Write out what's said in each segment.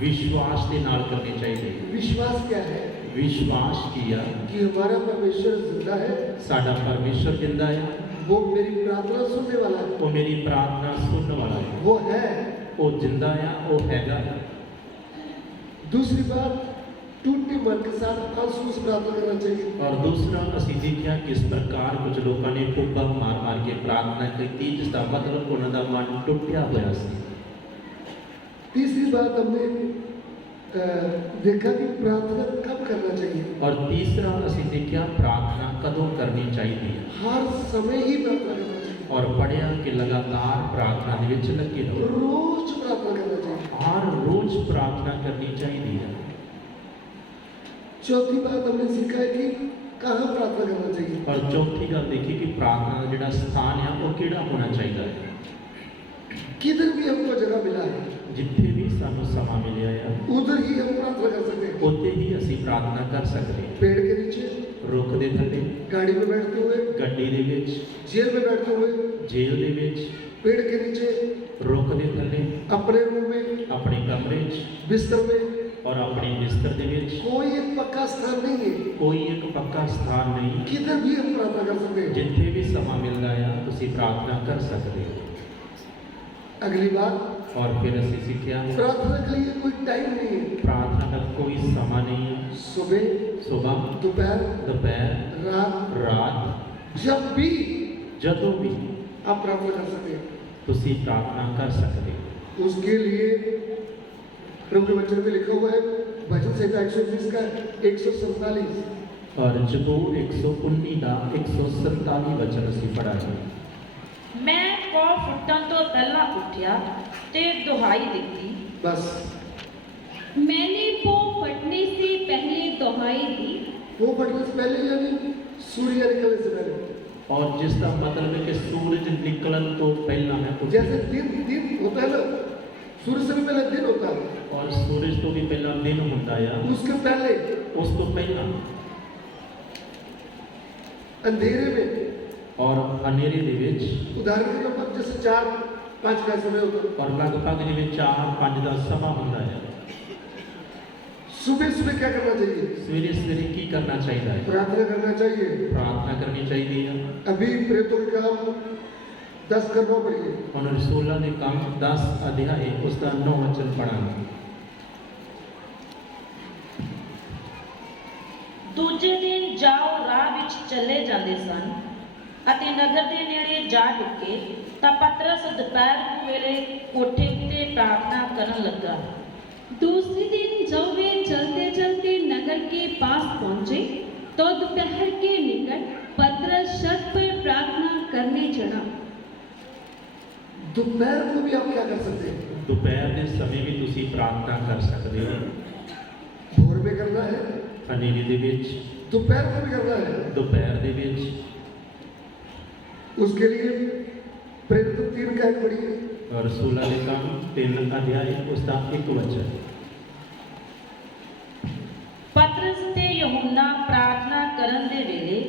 विश्वास के नाल करनी चाहिए। विश्वास क्या है? विश्वास किया कि हमारा परमेश्वर जिंदा है, साडा परमेश्वर जिंदा है, वो मेरी प्रार्थना सुनने वाला है, वो मेरी प्रार्थना सुनने वाला है, वो है। वो जिंदा है, वो हैगा। दूसरी बात, टूटे मन के साथ आंसू से प्रार्थना करना चाहिए। और दूसरा असी देखा किस प्रकार कुछ लोगों ने फुब्बा मार मार के प्रार्थना की, जिसका मतलब उन्होंने मन टुटिया हुआ सी। तीसरी बात हमने देखा कि प्रार्थना कब करना चाहिए, और तीसरा असी देखा प्रार्थना कदों करनी चाहिए। हर समय ही प्रार्थना करना चाहिए, और पढ़िया कि लगातार प्रार्थना दे विच लगे रहो, रोज प्रार्थना करना चाहिए, हर रोज प्रार्थना करनी चाहिए। चौथी बात हमने सीखा है कि कहाँ प्रार्थना करना चाहिए। और चौथी गल देखी कि प्रार्थना का जिहड़ा स्थान है वो किहड़ा होना चाहिए है। किधर भी हमको जगह मिला है, जिथे भी सानू समा मिलिया है उधर ही हम प्रार्थना कर सकते हैं। उत्थे ही असी प्रार्थना कर सकते हैं। पेड़ के नीचे, रुख दे थल्ले, गाड़ी में बैठते हुए, गड्डी दे विच, जेल में बैठते हुए, जेल दे विच, पेड़ के नीचे, रुख दे थल्ले, अपने रूम में, अपने कमरे च, बिस्तर में, और अपने बिस्तर दे विच। कोई एक पक्का स्थान नहीं है, कोई एक पक्का स्थान नहीं, किधर भी हम प्रार्थना कर सकते हैं। जिथे भी समा मिलता है तुसी प्रार्थना कर सकते हो। अगली बात, और फिर असी सीखिया प्रार्थना के लिए कोई टाइम नहीं है। प्रार्थना का कोई समा नहीं है। सुबह, सुबह, दोपहर, दोपहर, रात, रात, जब भी जदों भी आप प्रार्थना कर सकते हैं। तुसी प्रार्थना कर सकते हो। उसके लिए प्रभु के वचन में लिखा हुआ है, भजन संहिता 120 का 147। और जबूर 119 का 147 वचन असी पढ़ा है। मैं पौ फुटन तो पहला उठिया ते दुहाई दी। बस मैंने पौ फटने से पहले दुहाई दी। वो फटने से पहले यानी सूर्य निकलने से पहले। और जिसका मतलब है कि सूरज निकलन तो पहला है तो जैसे दिन होता है ना, सूर्य से भी पहले दिन होता है, और सूरज तो भी पहला दिन होता है, उसके पहले उस तो पहला अंधेरे में, और अनेरे दे विच, उदाहरण के तौर पर जैसे 4-5 का समय होता है, और लगभग जिवें 4-5 का समा होता है। सुबह सुबह क्या करना चाहिए? सवेरे सवेरे की करना चाहिए है? प्रार्थना करना चाहिए। प्रार्थना करनी चाहिए है। अभी प्रेतों के काम 10 का 9 पढ़िए। और रसूलों ने काम 10 अध्याय उसका 9 वचन पढ़ा। दूजे दिन जाओ राह विच चले जाते सन ਅਤੇ नगर के नेड़े जा ढुके तां पतरस दोपहर वेले कोठे उत्ते प्रार्थना करन लगा। दूसरे दिन जब वे चलते चलते नगर के पास पहुंचे तो दोपहर के निकट पतरस छत पर प्रार्थना करने चढ़ा। दोपहर को भी आप क्या कर सकते हैं? दोपहर के समय भी तुसी प्रार्थना कर सकते हो। भोर में करना है, अनेरे दे विच, दोपहर को भी करना है। दोपहर दे विच, उसके लिए प्रेरित 3 का 1 पढ़िए। और रसूलों ने काम 3 अध्याय उसका 1 वचन। पतरस ते यूहन्ना प्रार्थना करन दे वेले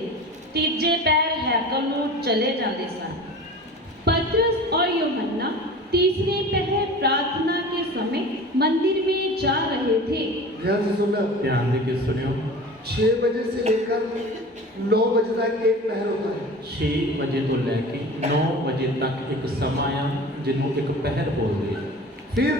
तीजे पैर हैकल नूं चले जाते सन। पतरस और यूहन्ना तीसरे पहर प्रार्थना के समय मंदिर में जा रहे थे। ध्यान से सुनना, ध्यान दे के सुनियो। 6 बजे से लेकर 9 बजे तक एक पहर होता है। 6 बजे तो लैके 9 बजे तक एक समा आ जिन्हों एक पहर बोलते हैं। फिर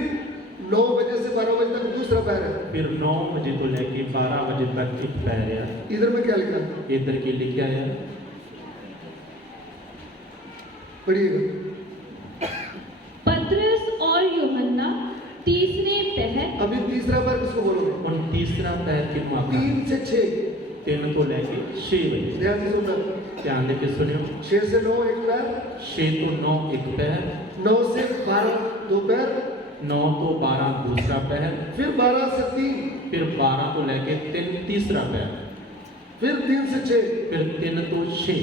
9 बजे से 12 बजे तक दूसरा पहर है। फिर 9 बजे तो लैके 12 बजे तक एक पहर है। इधर में क्या लिखा है? इधर के लिखा है, पढ़िएगा। पतरस और यूहन्ना तीसरे पहर। अभी तीसरा पहर किसको बोलोगे? और तीसरा पैर कितना आता? 3 से 6। 3 तो लैके 6 बजे। ध्यान से सुनना, ध्यान दे के सुनियो। 6 से 9 एक पैर, 6 तो 9 एक पैर, 9 से 12 2 पैर, 9 तो 12 दूसरा पैर, फिर 12 से 3, फिर 12 तो लैके 3 तीसरा पैर, फिर 3 से 6 फिर 3 तो 6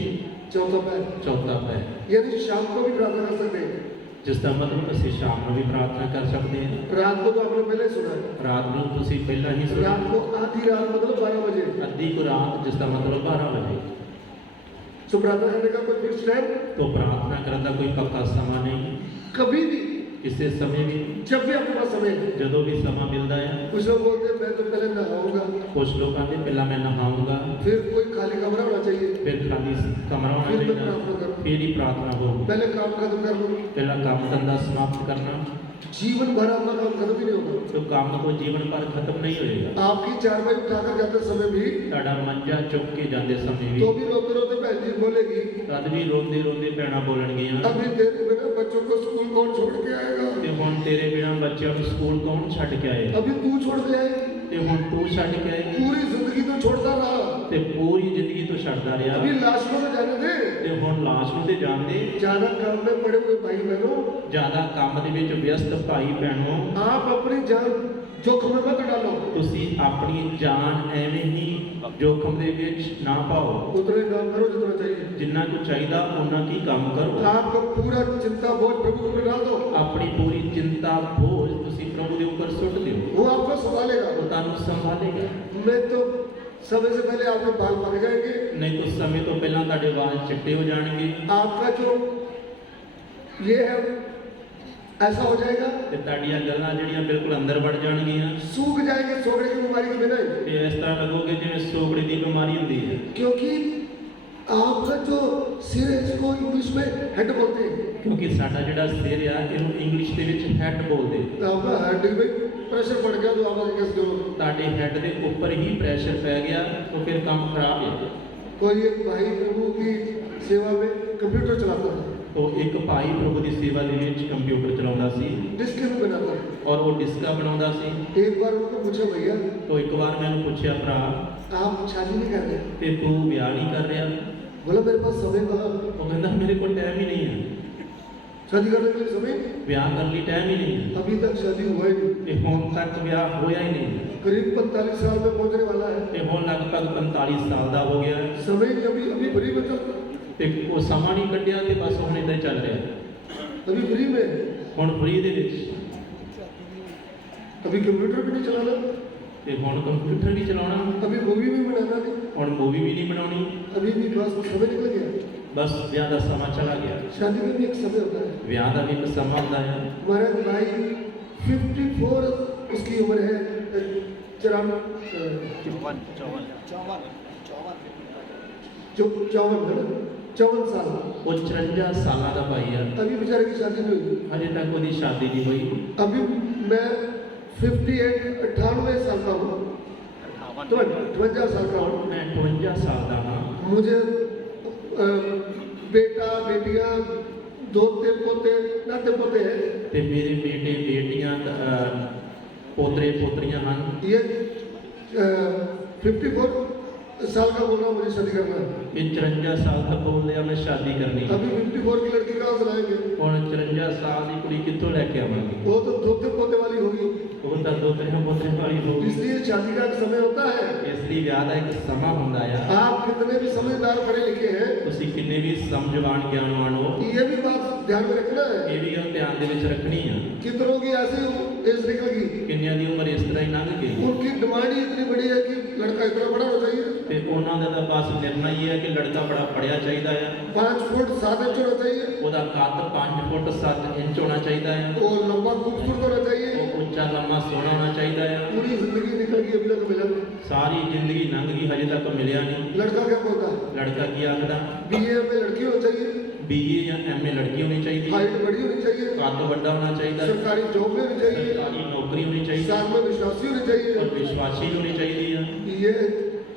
चौथा पैर। चौथा पैर। यानी शाम को भी प्रार्थना कर सकते हैं। जिसका मतलब ਅਸੀਂ शाम ਨੂੰ भी प्रार्थना कर सकते हैं। रात को तो आपने पहले सुना है, रात ਨੂੰ ਤੁਸੀਂ ਪਹਿਲਾਂ ਹੀ ਸੁਣਿਆ। रात को आधी रात मतलब 12 बजे। ਅੱਧੀ ਕੁ ਰਾਤ जिसका मतलब 12 बजे। तो प्रार्थना करने का कोई फिक्स टाइम तो प्रार्थना करने का कोई पक्का समा नहीं। कभी भी ਕਿਸੇ ਸਮੇਂ ਵੀ जब भी आपके पास समय है। ਜਦੋਂ ਵੀ ਸਮਾਂ ਮਿਲਦਾ ਹੈ। कुछ लोग बोलते हैं मैं तो पहले नहाऊंगा, ਕੁਝ ਲੋਕਾਂ ਦੇ ਪਹਿਲਾਂ ਮੈਂ ਨਹਾਉਂਗਾ, फिर कोई खाली कमरा होना चाहिए, ਫਿਰ ਖਾਲੀ ਕਮਰਾ ਹੋਣਾ फिर मैं ਚਾਹੀਦਾ, प्रार्थना करूँ, ਫਿਰ ही प्रार्थना होगी। पहले काम खत्म कर लूँ। ਪਹਿਲਾਂ ਕੰਮ ਧੰਦਾ ਸਮਾਪਤ ਕਰਨਾ, जीवन भर आपका काम खत्म ही नहीं होगा। तो ਕੰਮ ਤੋਂ ਜੀਵਨ ਭਰ ਖਤਮ ਨਹੀਂ ਹੋਏਗਾ। आपकी चारपाई उठाकर जाते समय भी ਤੁਹਾਡਾ ਮੰਜਾ ਚੁੱਕ ਕੇ ਜਾਂਦੇ ਸਮੇਂ ਵੀ तो भी रोते रोते बहन जी बोलेगी, ਤਦ ਵੀ ਰੋਂਦੇ ਰੋਂਦੇ ਭੈਣਾਂ ਬੋਲਣਗੀਆਂ, अभी तेरे बिना बच्चों को स्कूल कौन छोड़ के आएगा, ਤੇ ਹੁਣ ਤੇਰੇ ਬਿਨਾਂ ਬੱਚਿਆਂ ਨੂੰ ਸਕੂਲ ਕੌਣ ਛੱਡ ਕੇ ਆਏਗਾ, अभी तू छोड़ के आएगी, ਤੇ ਹੁਣ ਤੂੰ ਛੱਡ ਕੇ ਆਏਗੀ, पूरी जिंदगी तो छोड़ता रहा, ਤੇ ਪੂਰੀ ਜ਼ਿੰਦਗੀ ਤੋਂ ਛੱਡਦਾ ਰਿਹਾ, अभी लाश को तो जाने दे। ਤੇ ਹੁਣ ਲਾਸ਼ ਨੂੰ ਤੇ ਜਾਣ ਦੇ। ज्यादा काम में पड़े हुए भाई बहनों, ਜ਼ਿਆਦਾ ਕੰਮ ਦੇ ਵਿੱਚ ਵਿਅਸਤ ਭਾਈ ਭੈਣੋ, आप अपनी जान जोखिम में मत डालो, ਤੁਸੀਂ ਆਪਣੀ ਜਾਨ ਐਵੇਂ ਹੀ ਜੋਖਮ ਦੇ ਵਿੱਚ ਨਾ ਪਾਓ। उतने काम करो जितना चाहिए। ਜਿੰਨਾ ਕੁ ਚਾਹੀਦਾ ਉਹਨਾਂ ਕੀ ਕੰਮ ਕਰੋ। आपका पूरा चिंता बोझ प्रभु के ऊपर डाल दो, ਆਪਣੀ ਪੂਰੀ ਚਿੰਤਾ ਬੋਝ ਤੁਸੀਂ ਪ੍ਰਭੂ ਦੇ ਉੱਪਰ ਸੁੱਟ ਦਿਓ, वो आपको संभालेगा। ਉਹ ਤੁਹਾਨੂੰ ਸੰਭਾਲੇਗਾ। मैं तो समय से पहले आपके बाल पक जाएंगे, ਨਹੀਂ ਤਾਂ ਸਮੇਂ ਤੋਂ ਪਹਿਲਾਂ ਤੁਹਾਡੇ ਵਾਲ ਚਿੱਟੇ ਹੋ ਜਾਣਗੇ, आपका जो ये है ऐसा हो जाएगा, ਤੇ ਤੁਹਾਡੀਆਂ ਗੱਲਾਂ ਜਿਹੜੀਆਂ ਬਿਲਕੁਲ ਅੰਦਰ ਵੜ ਜਾਣਗੀਆਂ, सूख जाएंगे सोगड़े की बीमारी के बिना ही। ਤੇ ਇਸ ਤਰ੍ਹਾਂ ਲੱਗੋਗੇ ਜਿਵੇਂ ਸੋਗੜੇ ਦੀ ਬਿਮਾਰੀ ਹੁੰਦੀ ਹੈ। क्योंकि आपका जो सिर है इसको इंग्लिश में हेड बोलते हैं, ਕਿਉਂਕਿ ਸਾਡਾ ਜਿਹੜਾ ਸਿਰ ਆ ਇਹਨੂੰ ਇੰਗਲਿਸ਼ ਦੇ ਵਿੱਚ ਹੈਡ ਬੋਲਦੇ। तो आपका हेड में प्रेशर बढ़ गया तो आपका कैसे जो ਤੁਹਾਡੇ ਹੈਡ ਦੇ ਉੱਪਰ ਹੀ ਪ੍ਰੈਸ਼ਰ ਪੈ ਗਿਆ ਤਾਂ ਫਿਰ ਕੰਮ ਖਰਾਬ ਹੈ। कोई एक भाई प्रभु की सेवा में कंप्यूटर चलाता था, तो एक भाई प्रभु की सेवा ਦੇ ਵਿੱਚ ਕੰਪਿਊਟਰ ਚਲਾਉਂਦਾ ਸੀ डिस्क भी बनाता था। ਔਰ ਉਹ ਡਿਸਕਾਂ ਬਣਾਉਂਦਾ ਸੀ। एक बार उनको पूछा, भैया तो ਇੱਕ ਵਾਰ ਮੈਨੂੰ ਪੁੱਛਿਆ, ਭਰਾ आप शादी नहीं कर रहे? ਤੇ ਤੂੰ ਵਿਆਹ ਨਹੀਂ ਕਰ ਰਿਹਾ? बोला मेरे पास समय कहाँ, ਉਹ ਕਹਿੰਦਾ ਮੇਰੇ ਕੋਲ ਟਾਈਮ ਹੀ ਨਹੀਂ ਹੈ, शादी करने के लिए समय नहीं। ਵਿਆਹ ਕਰਨ ਲਈ ਟਾਈਮ ਹੀ ਨਹੀਂ ਹੈ, अभी तक शादी हुआ ही नहीं, ਤੇ ਹੁਣ ਤੱਕ ਵਿਆਹ ਹੋਇਆ ਹੀ ਨਹੀਂ, करीब 45 साल में पहुंचने वाला है, ਤੇ ਹੁਣ ਲਗਭਗ 45 ਸਾਲ ਦਾ ਹੋ ਗਿਆ ਹੈ, समय नहीं, अभी अभी फ्री में चल, ਤੇ ਉਹ ਸਮਾਂ ਨਹੀਂ ਕੱਢਿਆ ਤੇ ਬਸ ਹੁਣ ਇਦਾਂ ਹੀ ਚੱਲ ਰਿਹਾ। अभी फ्री में, ਹੁਣ ਫ੍ਰੀ ਦੇ ਵਿੱਚ, अभी कंप्यूटर भी नहीं चलाना, ਤੇ ਹੁਣ ਕੰਪਿਊਟਰ ਵੀ ਚਲਾਉਣਾ, अभी मूवी भी बनाना नहीं, ਹੁਣ ਮੂਵੀ ਵੀ ਨਹੀਂ ਬਣਾਉਣੀ, अभी भी बस समय निकल गया। ਬਸ ਵਿਆਹ ਦਾ ਸਮਾਂ ਚਲਾ ਗਿਆ। शादी में भी एक समय होता है। ਵਿਆਹ ਦਾ ਵੀ ਇੱਕ ਸਮਾਂ ਹੁੰਦਾ ਹੈ। हमारा भाई 54 उसकी उम्र है, 54 है ना, 54 साल। ਉਹ 54 ਸਾਲਾਂ ਦਾ ਭਾਈ ਆ, अभी बेचारे की शादी नहीं हुई। ਹਜੇ ਤੱਕ ਉਹਦੀ ਸ਼ਾਦੀ ਨਹੀਂ ਹੋਈ। अभी मैं 58 साल का हूँ, तो 58 साल का हूँ। ਮੈਂ 52 ਸਾਲ ਦਾ ਹਾਂ। मुझे बेटा बेटियां दोते पोते नाते पोते हैं। ਤੇ ਮੇਰੇ ਬੇਟੇ ਬੇਟੀਆਂ ਪੋਤਰੇ ਪੋਤਰੀਆਂ ਹਨ। ये 54 साल का बोल रहा हूँ, मुझे शादी करना है। ਇਹ 54 ਸਾਲ ਦਾ ਬੋਲ ਲਿਆ ਮੈਂ ਸ਼ਾਦੀ ਕਰਨੀ। अभी 54 की लड़की कहाँ से लाएंगे? ਹੁਣ 54 ਸਾਲ ਦੀ ਕੁੜੀ ਕਿੱਥੋਂ ਲੈ ਕੇ ਆਵਾਂਗੇ? वो तो दोते पोते वाली होगी। ਉਹ ਤਾਂ ਦੋਤਰਿਆਂ ਪੋਤਰਿਆਂ ਵਾਲੀ ਹੋਊਗੀ। इसलिए शादी का एक समय होता है। ਇਸ ਲਈ ਵਿਆਹ ਦਾ ਇੱਕ ਸਮਾਂ ਹੁੰਦਾ ਆ। आप कितने भी समझदार पढ़े लिखे हैं, ਤੁਸੀਂ ਕਿੰਨੇ ਵੀ ਸਮਝਵਾਨ ਗਿਆਨਵਾਨ ਹੋ, ये भी बात ध्यान में रखना है। ਇਹ ਵੀ ਗੱਲ ਧਿਆਨ ਦੇ ਵਿੱਚ ਰੱਖਣੀ ਆ। कितनों की ऐसी एज निकल गई, ਕਿੰਨਿਆਂ ਦੀ ਉਮਰ ਇਸ ਤਰ੍ਹਾਂ ਹੀ ਲੰਘ ਗਈ, उनकी डिमांड ही इतनी बड़ी है कि लड़का इतना बड़ा होना चाहिए, ਤੇ ਉਹਨਾਂ ਦਾ ਤਾਂ ਬਸ ਨਿਰਣਾ ਹੀ ਹੈ ਕਿ ਲੜਕਾ ਬੜਾ ਪੜਿਆ ਚਾਹੀਦਾ ਹੈ, 5 फुट 7 इंच होना चाहिए, ਉਹਦਾ ਕੱਦ 5 ਫੁੱਟ 7 ਇੰਚ ਹੋਣਾ ਚਾਹੀਦਾ ਹੈ, वो लंबा खूबसूरत होना चाहिए। ਉਹ ਉੱਚਾ ਲੰਮਾ ਸੋਹਣਾ ਹੋਣਾ ਚਾਹੀਦਾ ਹੈ। पूरी जिंदगी निकल गई, अभी तक मिला नहीं। ਸਾਰੀ ਜ਼ਿੰਦਗੀ ਲੰਘ ਗਈ ਹਜੇ ਤੱਕ ਮਿਲਿਆ ਨਹੀਂ। लड़का क्या बोलता है? ਲੜਕਾ ਕੀ ਆਖਦਾ? BA में लड़की होनी चाहिए, BA ਜਾਂ MA ਲੜਕੀ ਹੋਣੀ ਚਾਹੀਦੀ, हाइट बड़ी होनी चाहिए, ਕੱਦ ਵੱਡਾ ਹੋਣਾ ਚਾਹੀਦਾ, सरकारी जॉब में होनी चाहिए, ਸਰਕਾਰੀ ਨੌਕਰੀ ਹੋਣੀ ਚਾਹੀਦੀ, साथ में विश्वासी होनी ਔਰ चाहिए। ਵਿਸ਼ਵਾਸੀ ਹੋਣੀ ਚਾਹੀਦੀ ਆ। ये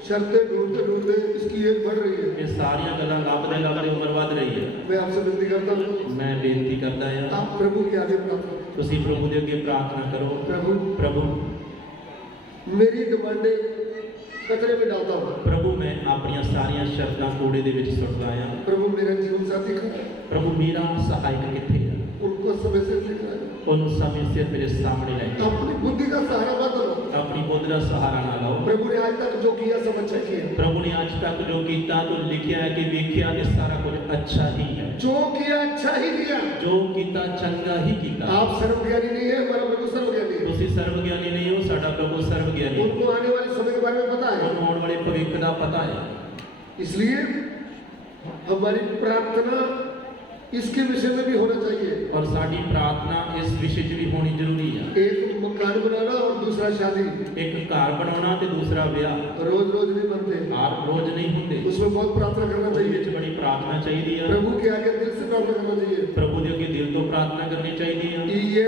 शर्तें ढूंढते ढूंढते इसकी एज बढ़ रही है। ਇਹ ਸਾਰੀਆਂ ਗੱਲਾਂ ਲੱਭਦੇ ਲੱਭਦੇ ਉਮਰ ਵੱਧ ਰਹੀ ਹੈ। मैं आपसे विनती करता हूँ, ਮੈਂ ਬੇਨਤੀ ਕਰਦਾ ਹਾਂ, आप प्रभु के आगे प्रार्थना करो। ਤੁਸੀਂ ਪ੍ਰਭੂ ਦੇ ਅੱਗੇ ਪ੍ਰਾਰਥਨਾ ਕਰੋ। प्रभु ਪ੍ਰਭੂ मेरी डिमांडें कचरे में डालता हूँ। ਪ੍ਰਭੂ ਮੈਂ ਆਪਣੀਆਂ ਸਾਰੀਆਂ ਸ਼ਰਤਾਂ ਕੂੜੇ ਦੇ ਵਿੱਚ ਸੁੱਟਦਾ ਹਾਂ। प्रभु मेरा जीवन साथी का ਪ੍ਰਭੂ ਮੇਰਾ ਸਹਾਇਕ ਕਿੱਥੇ ਹੈ? उनको समय से सीखना है। ਉਹਨੂੰ ਸਮੇਂ ਸਿਰ ਮੇਰੇ ਸਾਹਮਣੇ ਲੈ ਕੇ अपनी बुद्धि का सहारा मत लो। ਆਪਣੀ ਬੁੱਧ ਦਾ ਸਹਾਰਾ ਨਾ ਲਓ। प्रभु ने आज तक जो किया सब अच्छा किया, ਪ੍ਰਭੂ ਨੇ ਅੱਜ ਤੱਕ ਜੋ ਕੀਤਾ ਤੋਂ ਲਿਖਿਆ ਹੈ ਕਿ ਵੇਖਿਆ ਤੇ ਸਾਰਾ ਕੁਝ ਅੱਛਾ ਹੀ ਹੈ। जो किया अच्छा ही किया। ਜੋ ਕੀਤਾ ਚੰਗਾ ਹੀ ਕੀਤਾ। आप सर्वज्ञानी नहीं है, हमारा प्रभु सर्वज्ञानी है। ਤੁਸੀਂ ਸਰਵ ਗਿਆਨੀ ਨਹੀਂ ਹੋ, ਸਾਡਾ ਪ੍ਰਭु ਸਰਵ ਗਿਆਨੀ ਹੈ। उनको आने वाले समय के बारे में पता है, ਉਹਨੂੰ ਆਉਣ ਵਾਲੇ ਭਵਿੱਖ ਦਾ ਪਤਾ ਹੈ। इसलिए हमारी प्रार्थना इसके विषय में भी होना चाहिए। और साडी प्रार्थना इस विषय च भी होनी जरूरी है। एक मकान बनाना और दूसरा शादी, एक घर बनाना ते दूसरा ब्याह रोज रोज नहीं बनते, हर रोज नहीं होंगे। उसमें बहुत प्रार्थना करना ਉਹਦੇ चाहिए। ਵਿੱਚ बड़ी प्रार्थना चाहिए है। प्रभु के आगे दिल से प्रार्थना करना चाहिए। प्रभु के अगे दिल तो प्रार्थना करनी चाहिए है। ये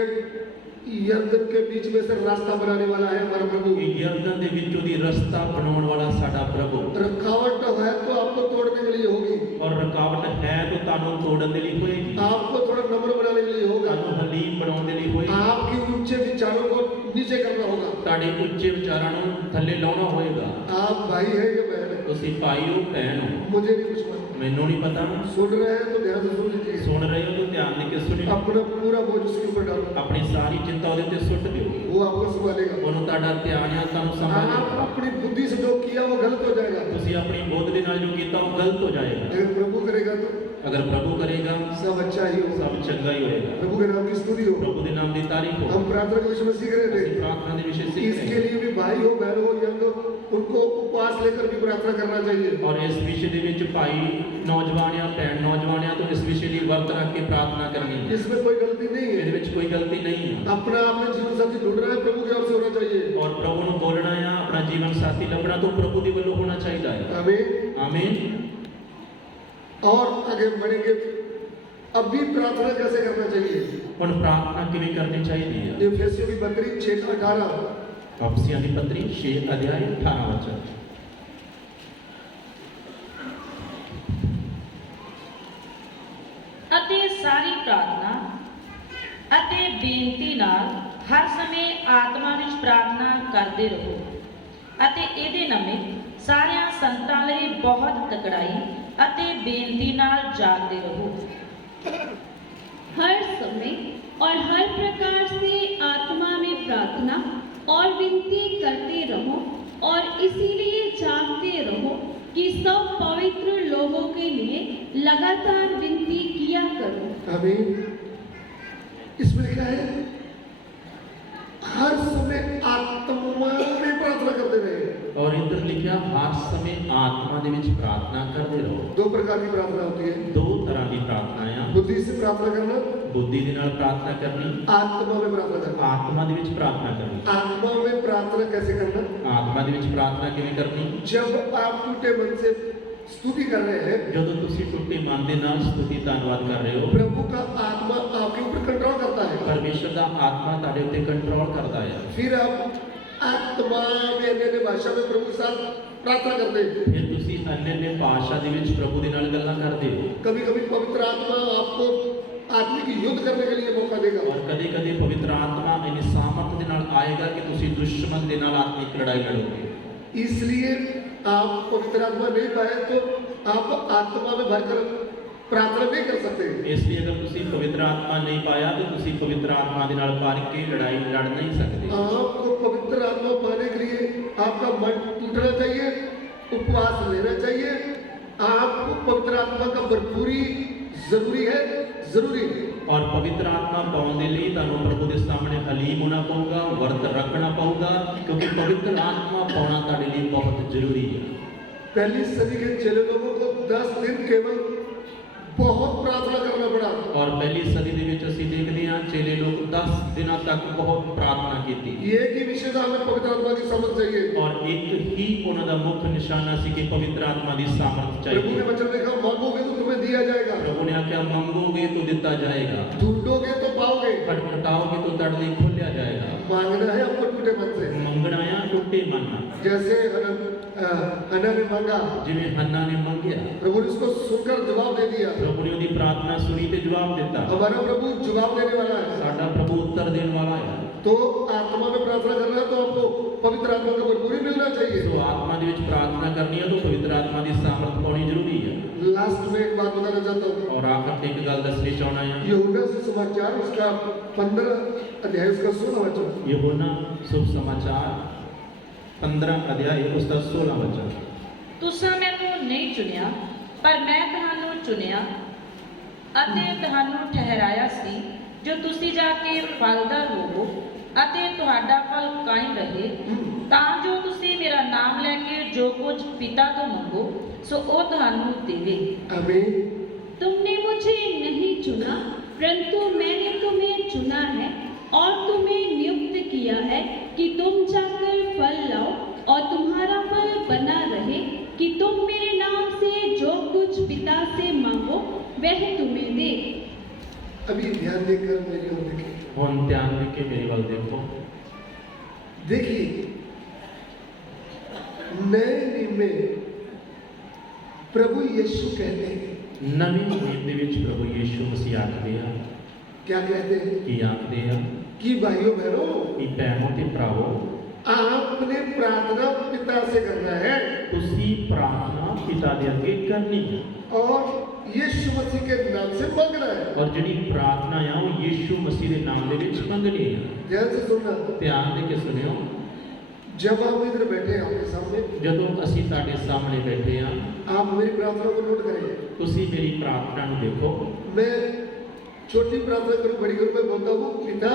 यरदन के बीच में से रास्ता बनाने वाला है हमारा प्रभु। यरदन दे विचों दी रास्ता बनाने वाला साडा प्रभु। रुकावट है तो आपको तोड़ने के लिए होगी, और रुकावट है तो तानू तोड़न दे लिए होएगी, आपको थोड़ा नम्र बनाने के लिए होगा, तानू हलीम बनाने दे लिए होएगी, आपके ऊंचे विचारों को नीचे करना होगा। ताडे उच्चे विचारां नू थल्ले लाउणा होएगा। आप भाई है या बहन है, तुसीं भाई हो भैन हो, मुझे नहीं कुछ पता। मैनू नहीं पता। सुन रहे हैं तो ध्यान से सुन लीजिए। सुन रहे हो तो ध्यान दे के सुनियो। अपना पूरा बोझ उसके ऊपर डालो, अपनी सारी चिंता ਉਹਦੇ ਤੇ ਸੁੱਟ ਦਿਓ। वो आपको संभालेगा। ਉਹਨੂੰ ਤੁਹਾਡਾ ਧਿਆਨ ਆ ਤੁਹਾਨੂੰ आप ਸੰਭਾਲੇਗਾ। अपनी बुद्धि से जो किया वो गलत हो जाएगा। ਤੁਸੀਂ ਆਪਣੀ ਬੁੱਧ ਦੇ ਨਾਲ ਜੋ ਕੀਤਾ ਉਹ ਗਲਤ ਹੋ ਜਾਏਗਾ। अगर प्रभु करेगा तो अगर प्रभु करेगा सब अच्छा ही होगा। सब चंगा ही होएगा। प्रभु के नाम की स्तुति हो। प्रभु के नाम की तारीफ हो। हम प्रार्थना के विषय में सीख रहे ਅਸੀਂ थे, प्रार्थना के विषय सीख इसके रहे हैं। लिए भी भाई हो बहन हो यंग हो, उनको उपवास लेकर भी प्रार्थना करना चाहिए। और इस विषय के विच भाई नौजवान या भैन नौजवान तो इस विषय की वर्त रख के प्रार्थना करनी है। इसमें कोई गलती नहीं ਇਹਦੇ है। ਵਿੱਚ कोई गलती नहीं है। अपना आपने जीवन साथी ढूंढ रहा है, प्रभु की ओर से होना चाहिए। और प्रभु ਨੂੰ बोलना है, अपना जीवन साथी लभना तो प्रभु ਦੀ ਵੱਲੋਂ होना चाहिए है। आमीन। आमीन। और आगे बढ़ेंगे, अब भी प्रार्थना कैसे करना चाहिए। ਹੁਣ प्रार्थना किवें करनी चाहिए है। इफिसियों की पत्री 6:18, अफसियां की पत्री 6 अध्याय 18 वचन। ਅਤੇ ਸਾਰੀ ਪ੍ਰਾਰਥਨਾ ਅਤੇ ਬੇਨਤੀ ਨਾਲ ਹਰ ਸਮੇਂ ਆਤਮਾ ਵਿੱਚ ਪ੍ਰਾਰਥਨਾ ਕਰਦੇ ਰਹੋ ਅਤੇ ਇਹਦੇ ਨਿਮਿਤ ਸਾਰਿਆਂ ਸੰਤਾਂ ਲਈ ਬਹੁਤ ਤਕੜਾਈ ਅਤੇ ਬੇਨਤੀ ਨਾਲ ਜਾਗਦੇ ਰਹੋ। हर समय और हर प्रकार से आत्मा में प्रार्थना और विनती करते रहो और इसीलिए जागते रहो कि सब पवित्र लोगों के लिए लगातार विनती किया करो। आमीन। इसमें लिखा है हर समय आत्मा में प्रार्थना करते रहे। और इधर लिखा हर समय आत्मा दे विच प्रार्थना करते रहो। दो प्रकार की प्रार्थना होती है, दो तरह की प्रार्थना है। बुद्धि से प्रार्थना करना, बुद्धि दे नाल प्रार्थना करनी, आत्मा में प्रार्थना करना। आत्मा दे विच प्रार्थना करनी। आत्मा में प्रार्थना कैसे करना। आत्मा दे विच प्रार्थना किवें करनी। जब आप टूटे मन से स्तुति कर रहे हैं, ਜਦੋਂ ਤੁਸੀਂ ਟੁੱਟੇ ਮਨ ਦੇ ਨਾਲ ਸਤੁਤੀ ਧੰਨਵਾਦ ਕਰ ਰਹੇ ਹੋ, प्रभु का आत्मा आपके ऊपर कंट्रोल करता है। ਪਰਮੇਸ਼ਰ ਦਾ ਆਤਮਾ ਤੁਹਾਡੇ ਉੱਤੇ ਕੰਟਰੋਲ ਕਰਦਾ ਹੈ। फिर आप आत्मा में अन्य भाषा में प्रभु के साथ प्रार्थना करते हैं। ਫਿਰ ਤੁਸੀਂ अन्य ਭਾਸ਼ਾ ਦੇ ਵਿੱਚ ਪ੍ਰਭੂ ਦੇ ਨਾਲ ਗੱਲਾਂ ਕਰਦੇ ਹੋ। कभी कभी पवित्र आत्मा आपको आत्मिक युद्ध करने के लिए मौका देगा। ਔਰ ਕਦੇ ਕਦੇ ਪਵਿੱਤਰ ਆਤਮਾ ਇੰਨੀ ਸਾਮਰਥ ਦੇ ਨਾਲ ਆਏਗਾ ਕਿ ਤੁਸੀਂ ਦੁਸ਼ਮਣ ਦੇ ਨਾਲ ਆਤਮਿਕ ਲੜਾਈ ਲੜੋਗੇ। इसलिए आप पवित्र आत्मा नहीं पाए तो आप आत्मा में भरकर प्रार्थना नहीं कर सकते। ਇਸ ਲਈ ਅਗਰ ਤੁਸੀਂ ਪਵਿੱਤਰ ਆਤਮਾ ਨਹੀਂ ਪਾਇਆ ਤਾਂ ਤੁਸੀਂ ਪਵਿੱਤਰ ਆਤਮਾ ਦੇ ਨਾਲ ਭਰ ਕੇ ਲੜਾਈ ਲੜ ਨਹੀਂ ਸਕਦੇ। आपको पवित्र आत्मा पाने के लिए आपका मन टूटना चाहिए, उपवास लेना चाहिए। आपको पवित्र आत्मा का भरपूरी जरूरी है, जरूरी है। और पवित्र आत्मा पाने के लिए ਤੁਹਾਨੂੰ ਪ੍ਰਭੂ ਦੇ ਸਾਹਮਣੇ ਹਲੀਮ ਹੋਣਾ ਪਊਗਾ, ਵਰਤ ਰੱਖਣਾ ਪਊਗਾ, क्योंकि पवित्र आत्मा पाना ਤੁਹਾਡੇ ਲਈ बहुत जरूरी है। पहली सदी के चेले लोगों को 10 दिन केवल बहुत प्रार्थना करना पड़ा। और पहली सदी ਦੇ ਵਿੱਚ ਅਸੀਂ ਦੇਖਦੇ ਹਾਂ ਚੇਲੇ ਲੋਕ 10 ਦਿਨਾਂ ਤੱਕ ਬਹੁਤ ਪ੍ਰਾਰਥਨਾ ਕੀਤੀ। ये एक ही विशेषता हमें पवित्र आत्मा की समझ चाहिए। और एक ही ਉਹਨਾਂ ਦਾ ਮੁੱਖ ਨਿਸ਼ਾਨਾ ਸੀ ਕਿ ਪਵਿੱਤਰ ਆਤਮਾ ਦੀ ਸਾਮਰਥ प्रभु ने ਚਾਹੀਦੀ। वचन देखा, मांगोगे तो तुम्हें दिया जाएगा, प्रभु ने आख्या ਮੰਗੋਗੇ तो ਦਿੱਤਾ ਜਾਏਗਾ, ढूंढोगे तो पाओगे। खटखटाओगे तो ਤੁਹਾਡੇ ਲਈ ਖੋਲਿਆ ਜਾਏਗਾ। मांगना है आपको टूटे मन से, ਮੰਗਣਾ ਆ ਟੁੱਟੇ ਮਨ ਨਾਲ। जैसे हन्ना ने मांगा, ਜਿਵੇਂ ਹੰਨਾ ਨੇ ਮੰਗਿਆ, प्रभु ने उसको सुनकर जवाब दे दिया। ਪ੍ਰਭੂ ਨੇ ਉਹਦੀ ਪ੍ਰਾਰਥਨਾ ਸੁਣੀ ਤੇ ਜਵਾਬ ਦਿੱਤਾ। हमारा प्रभु जवाब देने वाला है। ਸਾਡਾ ਪ੍ਰਭੂ ਉੱਤਰ ਦੇਣ ਵਾਲਾ ਹੈ। तो आत्मा में प्रार्थना करना है तो आपको पवित्र आत्मा का भरपूरी मिलना चाहिए। ਸੋ ਆਤਮਾ ਦੇ ਵਿੱਚ ਪ੍ਰਾਰਥਨਾ ਕਰਨੀ ਹੈ ਤਾਂ ਪਵਿੱਤਰ ਆਤਮਾ ਦੀ ਸਾਮਰਥ ਪਾਉਣੀ ਜ਼ਰੂਰੀ ਹੈ। लास्ट में एक बात बताना चाहता हूँ। और आखिर ਤੇ ਇੱਕ ਗੱਲ ਦੱਸਣੀ ਚਾਹਣਾ ਹੈ। यूहन्ना से समाचार उसका 15 अध्याय उसका 16 वचन। यूहन्ना शुभ समाचार 15 अध्याय उसका 16 वचन। ਤੁਸੀਂ ਮੈਨੂੰ ਨਹੀਂ ਚੁਣਿਆ ਪਰ ਮੈਂ ਤੁਹਾਨੂੰ ਚੁਣਿਆ ਅਤੇ ਤੁਹਾਨੂੰ ਠਹਿਰਾਇਆ ਸੀ ਜੋ ਤੁਸੀਂ ਜਾ ਕੇ ਫਲਦਾਰ ਹੋਵੋ ਅਤੇ ਤੁਹਾਡਾ ਫਲ ਕਾਇਮ ਰਹੇ, ਤਾਂ ਜੋ ਤੁਸੀਂ ਮੇਰਾ ਨਾਮ ਲੈ ਕੇ ਜੋ ਕੁਝ ਪਿਤਾ ਤੋਂ ਮੰਗੋ ਸੋ ਉਹ ਤੁਹਾਨੂੰ ਦੇਵੇ। आमीन। तुमने मुझे नहीं चुना, परंतु मैंने तुम्हें चुना है और तुम्हें नियुक्त किया है कि तुम जाकर फल लाओ और तुम्हारा फल बना रहे, कि तुम मेरे नाम से जो कुछ पिता से मांगो वह तुम्हें दे। अभी ध्यान देकर मेरी ओर देखिए। ਹੁਣ ਧਿਆन ਦੇ ਕੇ ਮੇਰੀ ਵੱਲ ਦੇਖੋ। देखिए, नए नियम में प्रभु यीशु कहते हैं, ਨਵੇਂ ਨਿਯਮ ਦੇ ਵਿੱਚ ਪ੍ਰਭੂ ਯੀਸ਼ੂ ਮਸੀਹ ਆਖਦੇ ਆ, क्या कहते हैं ਕੀ ਆਖਦੇ ਆ कि भाइयों बहनों, ਕਿ ਭੈਣੋ ਤੇ ਭਰਾਵੋ, आपने प्रार्थना पिता से करना है ਤੁਸੀਂ ਪ੍ਰਾਰਥਨਾ ਪਿਤਾ ਦੇ ਅੱਗੇ ਕਰਨੀ ਹੈ और यीशु मसीह के नाम से मांगना है। ਔਰ ਜਿਹੜੀ ਪ੍ਰਾਰਥਨਾ ਆ ਉਹ ਯੀਸ਼ੂ ਮਸੀਹ ਦੇ ਨਾਮ ਦੇ ਵਿੱਚ ਮੰਗਣੀ ਹੈ। ध्यान से सुनना। ਧਿਆਨ ਦੇ ਕੇ ਸੁਣਿਓ। जब आप इधर बैठे हैं आपके सामने, ਜਦੋਂ ਅਸੀਂ ਤੁਹਾਡੇ ਸਾਹਮਣੇ ਬੈਠੇ ਆ, आप मेरी प्रार्थना को नोट करें। ਤੁਸੀਂ ਮੇਰੀ ਪ੍ਰਾਰਥਨਾ ਨੂੰ ਦੇਖੋ। मैं छोटी प्रार्थना करूं, बड़ी करूं, मैं बोलता हूँ पिता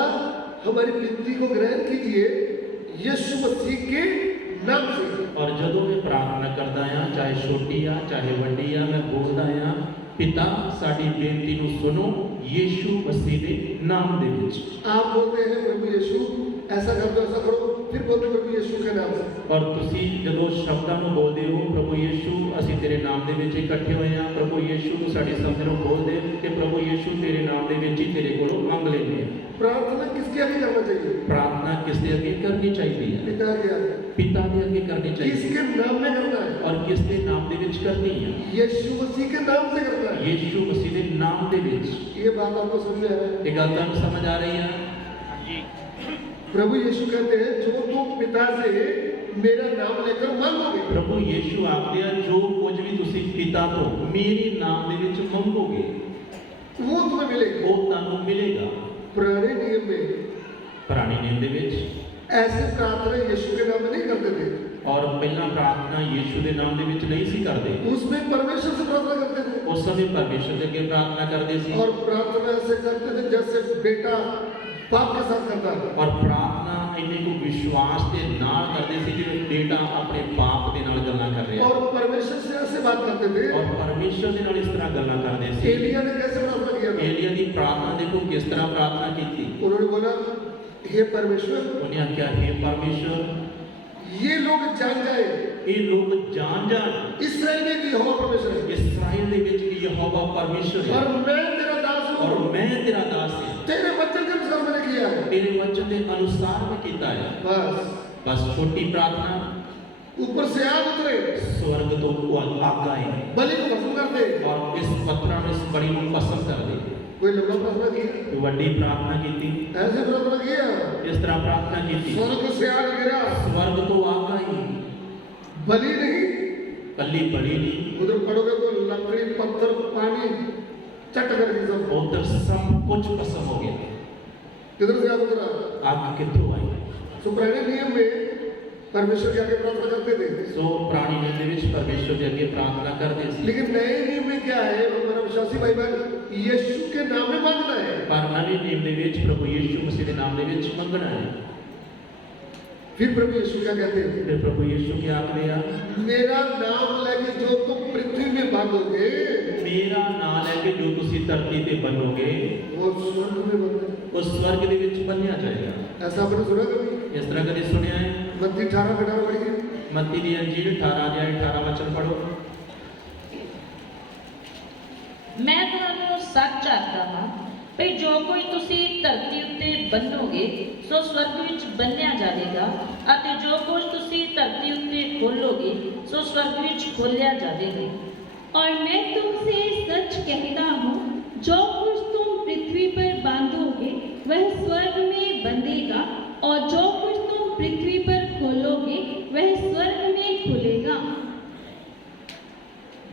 हमारी विनती को ग्रहण कीजिए यीशु मसीह के नाम से। ਔਰ ਜਦੋਂ ਮੈਂ ਪ੍ਰਾਰਥਨਾ ਕਰਦਾ ਆ, ਚਾਹੇ ਛੋਟੀ ਆ ਚਾਹੇ ਵੱਡੀ ਆ, ਮੈਂ ਬੋਲਦਾ ਆ ਪਿਤਾ ਸਾਡੀ ਬੇਨਤੀ ਨੂੰ ਸੁਣੋ ਯੀਸ਼ੂ ਮਸੀਹ ਦੇ ਨਾਮ ਦੇ ਵਿੱਚ। आप बोलते हैं प्रभु यीशु ऐसा कर दो, ऐसा करो, फिर बोलते प्रभु यीशु के नाम से। ਔਰ ਤੁਸੀਂ ਜਦੋਂ ਸ਼ਬਦਾਂ ਨੂੰ ਬੋਲਦੇ ਹੋ, ਪ੍ਰਭੂ ਯੀਸ਼ੂ ਅਸੀਂ ਤੇਰੇ ਨਾਮ ਦੇ ਵਿੱਚ ਇਕੱਠੇ ਹੋਏ ਆ, ਪ੍ਰਭੂ ਯੀਸ਼ੂ ਨੂੰ ਸਾਡੀ ਸਮਝ ਨੂੰ ਬੋਲਦੇ ਤੇ ਪ੍ਰਭੂ ਯੀਸ਼ੂ ਤੇਰੇ ਨਾਮ ਦੇ ਵਿੱਚ ਹੀ ਤੇਰੇ ਕੋਲੋਂ ਮੰਗ ਲੈਂਦੇ ਆ। प्रार्थना किसके आगे करना चाहिए? ਪ੍ਰਾਰਥਨਾ ਕਿਸ ਦੇ ਅੱਗੇ ਕਰਨੀ ਚਾਹੀਦੀ ਹੈ? पिता के आगे। ਪਿਤਾ ਦੇ ਅੱਗੇ ਕਰਨੀ ਚਾਹੀਦੀ किसके ਹੈ। नाम में करना है? ਔਰ ਕਿਸ ਦੇ ਨਾਮ ਦੇ ਵਿੱਚ ਕਰਨੀ ਹੈ? यीशु मसीह के नाम से करना है। ਯੀਸ਼ੂ ਮਸੀਹ ਦੇ ਨਾਮ ਦੇ ਵਿੱਚ। ये बात आपको समझ में आ रहा है? ਇਹ ਗੱਲ ਤੁਹਾਨੂੰ ਸਮਝ ਆ ਰਹੀ ਹੈ? प्रभु यीशु कहते हैं जो तुम पिता से मेरा नाम लेकर मांगोगे, ਪ੍ਰਭੂ ਯੀਸ਼ੂ ਆਖਦੇ ਆ ਜੋ ਕੁਝ ਵੀ ਤੁਸੀਂ ਪਿਤਾ ਤੋਂ ਮੇਰੇ ਨਾਮ ਦੇ ਵਿੱਚ ਮੰਗੋਗੇ वो तुम्हें मिलेगा। ਉਹ ਤੁਹਾਨੂੰ ਮਿਲੇਗਾ। पुराने नियम में ਪੁਰਾਣੇ ਨਿਯਮ ਦੇ ਵਿੱਚ ऐसे प्रार्थना यीशु के नाम में नहीं करते थे। ਔਰ ਪਹਿਲਾਂ ਪ੍ਰਾਰਥਨਾ ਯੀਸ਼ੂ ਦੇ ਨਾਮ ਦੇ ਵਿੱਚ ਨਹੀਂ ਸੀ ਕਰਦੇ। उसमें परमेश्वर से प्रार्थना करते थे ਉਸ ਸਮੇਂ ਪਰਮੇਸ਼ਰ ਦੇ ਅੱਗੇ ਪ੍ਰਾਰਥਨਾ ਕਰਦੇ ਸੀ। और प्रार्थना ऐसे करते थे जैसे बेटा बाप के साथ करता है। ਔਰ ਪ੍ਰਾਰਥਨਾ ਇੰਨੇ ਕੋ ਵਿਸ਼ਵਾਸ ਦੇ ਨਾਲ ਕਰਦੇ ਸੀ ਜਿਵੇਂ ਬੇਟਾ ਆਪਣੇ ਬਾਪ ਦੇ ਨਾਲ ਗੱਲਾਂ ਕਰ ਰਿਹਾ और परमेश्वर से ऐसे बात करते थे। ਔਰ ਪਰਮੇਸ਼ਰ ਦੇ ਨਾਲ ਇਸ ਤਰ੍ਹਾਂ ਗੱਲਾਂ ਕਰਦੇ ਸੀ। एलिया ने कैसे प्रार्थना किया था? ਏਲੀਆ ਦੀ ਪ੍ਰਾਰਥਨਾ ਦੇਖੋ ਕਿਸ ਤਰ੍ਹਾਂ ਪ੍ਰਾਰਥਨਾ ਕੀਤੀ। उन्होंने बोला हे परमेश्वर, ਉਹਨੇ ਆਖਿਆ हे ਪਰਮੇਸ਼ਰ ये लोग जान जाए ਇਹ ਲੋਕ ਜਾਣ ਜਾਣ इसराइल में कि यहोवा परमेश्वर है ਇਸਰਾਇਲ ਦੇ ਵਿੱਚ ਵੀ ਯਹੋਵਾ ਪਰਮੇਸ਼ਰ ਹੈ और मैं तेरा दास ਔਰ हूँ। ਮੈਂ ਤੇਰਾ ਦਾਸ ਹਾਂ। तेरे वचन के अनुसार मैंने किया है। ਤੇਰੇ ਵਚਨ ਦੇ ਅਨੁਸਾਰ ਮੈਂ ਕੀਤਾ ਹੈ। बस ਬਸ ਛੋਟੀ ਪ੍ਰਾਰਥਨਾ ऊपर से आग उतरे, ਸਵਰਗ ਤੋਂ ਉਹ ਆਗਾ ਹੈ बलि को भस्म कर दे। ਔਰ ਇਸ ਪੱਥਰਾਂ ਨੂੰ ਇਸ ਬੜੀ ਨੂੰ ਭਸਮ ਕਰ ਦੇ। कोई लंबा प्रार्थना किया, ਤੂੰ ਵੱਡੀ ਪ੍ਰਾਰਥਨਾ ਕੀਤੀ, ऐसे प्रार्थना किया, ਇਸ ਤਰ੍ਹਾਂ ਪ੍ਰਾਰਥਨਾ ਕੀਤੀ। स्वर्ग से आग गिरा, ਸਵਰਗ ਤੋਂ ਆਗਾ ਹੀ बलि नहीं। ਕੱਲੀ ਬੜੀ ਨਹੀਂ, उधर पड़ोगे तो लकड़ी पत्थर पानी चट करके सब। ਉਧਰ ਸਭ ਕੁਝ ਭਸਮ ਹੋ ਗਿਆ। किधर से आग उतरा? ਅੱਗ कित्थों आई? सो पुराने नियम में परमेश्वर के आगे प्रार्थना करते थे, ਸੋ ਪੁਰਾਣੇ ਨਿਯਮ ਦੇ ਵਿੱਚ ਪਰਮੇਸ਼ਰ ਦੇ ਅੱਗੇ ਪ੍ਰਾਰਥਨਾ ਕਰਦੇ ਸੀ। लेकिन नए नियम में क्या है? हमारा विश्वासी भाई बहन, यीशु के नाम में मांगना है। ਪਰ ਨਵੇਂ ਨਿਯਮ ਦੇ ਵਿੱਚ ਪ੍ਰਭੂ ਯੀਸ਼ੂ ਮਸੀਹ ਦੇ ਨਾਮ ਦੇ ਵਿੱਚ ਮੰਗਣਾ ਹੈ। फिर प्रभु यीशु क्या कहते हैं? ਫਿਰ ਪ੍ਰਭੂ ਯੀਸ਼ੂ ਕੀ ਆਖਦੇ ਆ? मेरा नाम लेके जो तुम पृथ्वी में बांधोगे ਮੇਰਾ ਨਾਮ ਲੈ ਕੇ ਜੋ ਤੁਸੀਂ ਧਰਤੀ ਤੇ ਬੰਨੋਗੇ वो स्वर्ग में बंधे। ਉਹ ਸਵਰਗ ਦੇ ਵਿੱਚ ਬੰਨਿਆ ਜਾਏਗਾ। ऐसा आपने सुना कभी? ਇਸ तर੍ਹਾਂ ਕਦੇ ਸੁਣਿਆ ਹੈ? मत्ती 18 पढ़िए। ਮੱਤੀ ਦੀ ਅੰਜੀਲ 18 ਅਧਿਆਇ 18 ਵਚਨ ਪੜੋ। ਮੈਂ ਤੁਹਾਨੂੰ ਸੱਚ ਆਖਦਾ ਹਾਂ ਭਈ ਜੋ ਕੋਈ ਤੁਸੀਂ ਧਰਤੀ ਉੱਤੇ ਬੰਨੋਗੇ ਸੋ ਸਵਰਗ ਵਿੱਚ ਬੰਨਿਆ ਜਾਵੇਗਾ ਅਤੇ ਜੋ ਕੁਝ ਤੁਸੀਂ ਧਰਤੀ ਉੱਤੇ ਖੋਲੋਗੇ ਸੋ ਸਵਰਗ ਵਿੱਚ ਖੋਲਿਆ ਜਾਵੇਗਾ। और मैं तुमसे सच कहता हूँ, जो कुछ तुम पृथ्वी पर बांधोगे वह स्वर्ग में बंधेगा, और जो कुछ तुम पृथ्वी पर खोलोगे वह स्वर्ग में खुलेगा।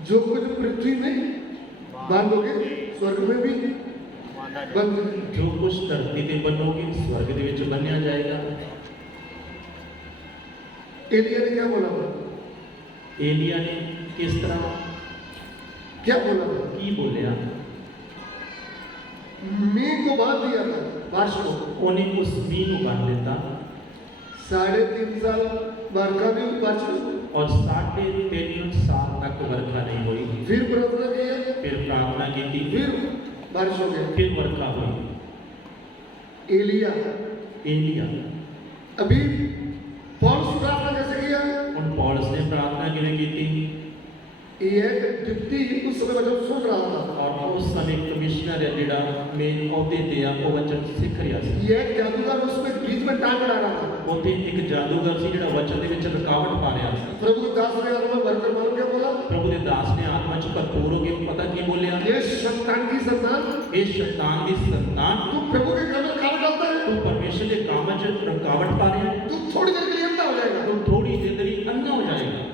जो कुछ पृथ्वी में बांधोगे स्वर्ग में भी बंद। ਜੋ ਕੁਝ ਧਰਤੀ ਤੇ ਬੰਨੋਗੇ ਸਵਰਗ ਦੇ ਵਿੱਚ ਬੰਨਿਆ ਜਾਏਗਾ। एलिया ने क्या बोला था? ਏਲੀਆ ਨੇ ਕਿਸ ਤਰ੍ਹਾਂ क्या बोला था? ਕੀ ਬੋਲਿਆ? मींह को बांध दिया था, बारिश को। ਉਹਨੇ ਉਸ ਮੀਂਹ ਨੂੰ ਬੰਨ ਦਿੱਤਾ 3.5 साल बरखा नहीं हुई, बारिश नहीं हुई। ਔਰ 3.5 ਸਾਲ ਤੱਕ ਵਰਖਾ ਨਹੀਂ ਹੋਈ। फिर प्रार्थना किया, ਫਿਰ ਪ੍ਰਾਰਥਨਾ ਕੀਤੀ, फिर बारिश हो गई। फिर वर्षा हुई। एलिया एलिया अभी पौलुस प्रार्थना कैसे किया? ਹੁਣ पौलुस ने प्रार्थना किवें कीती? ये डिप्टी उस समय वचन सुन रहा था और उस समय कमिश्नर है जिहड़ा मेन अहुदे ते आ ਉਹ वचन सिख ਰਿਹਾ ਸੀ। ये एक जादूगर उसमें बीच में टांग अड़ा रहा था। ਉੱਥੇ ਇੱਕ ਜਾਦੂਗਰ ਸੀ ਜਿਹੜਾ ਵਚਨ ਦੇ ਵਿੱਚ ਰੁਕਾਵਟ ਪਾ ਰਿਹਾ ਸੀ। प्रभु के दास ने आत्मा भरकर मालूम क्या बोला? ਪ੍ਰਭੂ ਦੇ ਦਾਸ ਨੇ ਆਤਮਾ ਚ ਭਰਪੂਰ ਹੋ ਕੇ ਪਤਾ ਕੀ ਬੋਲਿਆ? ये शैतान की संतान, ਇਹ ਸ਼ੈਤਾਨ ਦੀ ਸੰਤਾਨ, तू प्रभु के काम में खाना डालता है, ਤੂੰ ਪਰਮੇਸ਼ਰ ਦੇ ਕੰਮ 'ਚ ਰੁਕਾਵਟ ਪਾ ਰਿਹਾ ਹੈ, तू थोड़ी देर के लिए अंधा हो जाएगा। ਤੂੰ ਥੋੜੀ ਦੇਰ ਲਈ ਅੰਨਾ ਹੋ ਜਾਏਗਾ।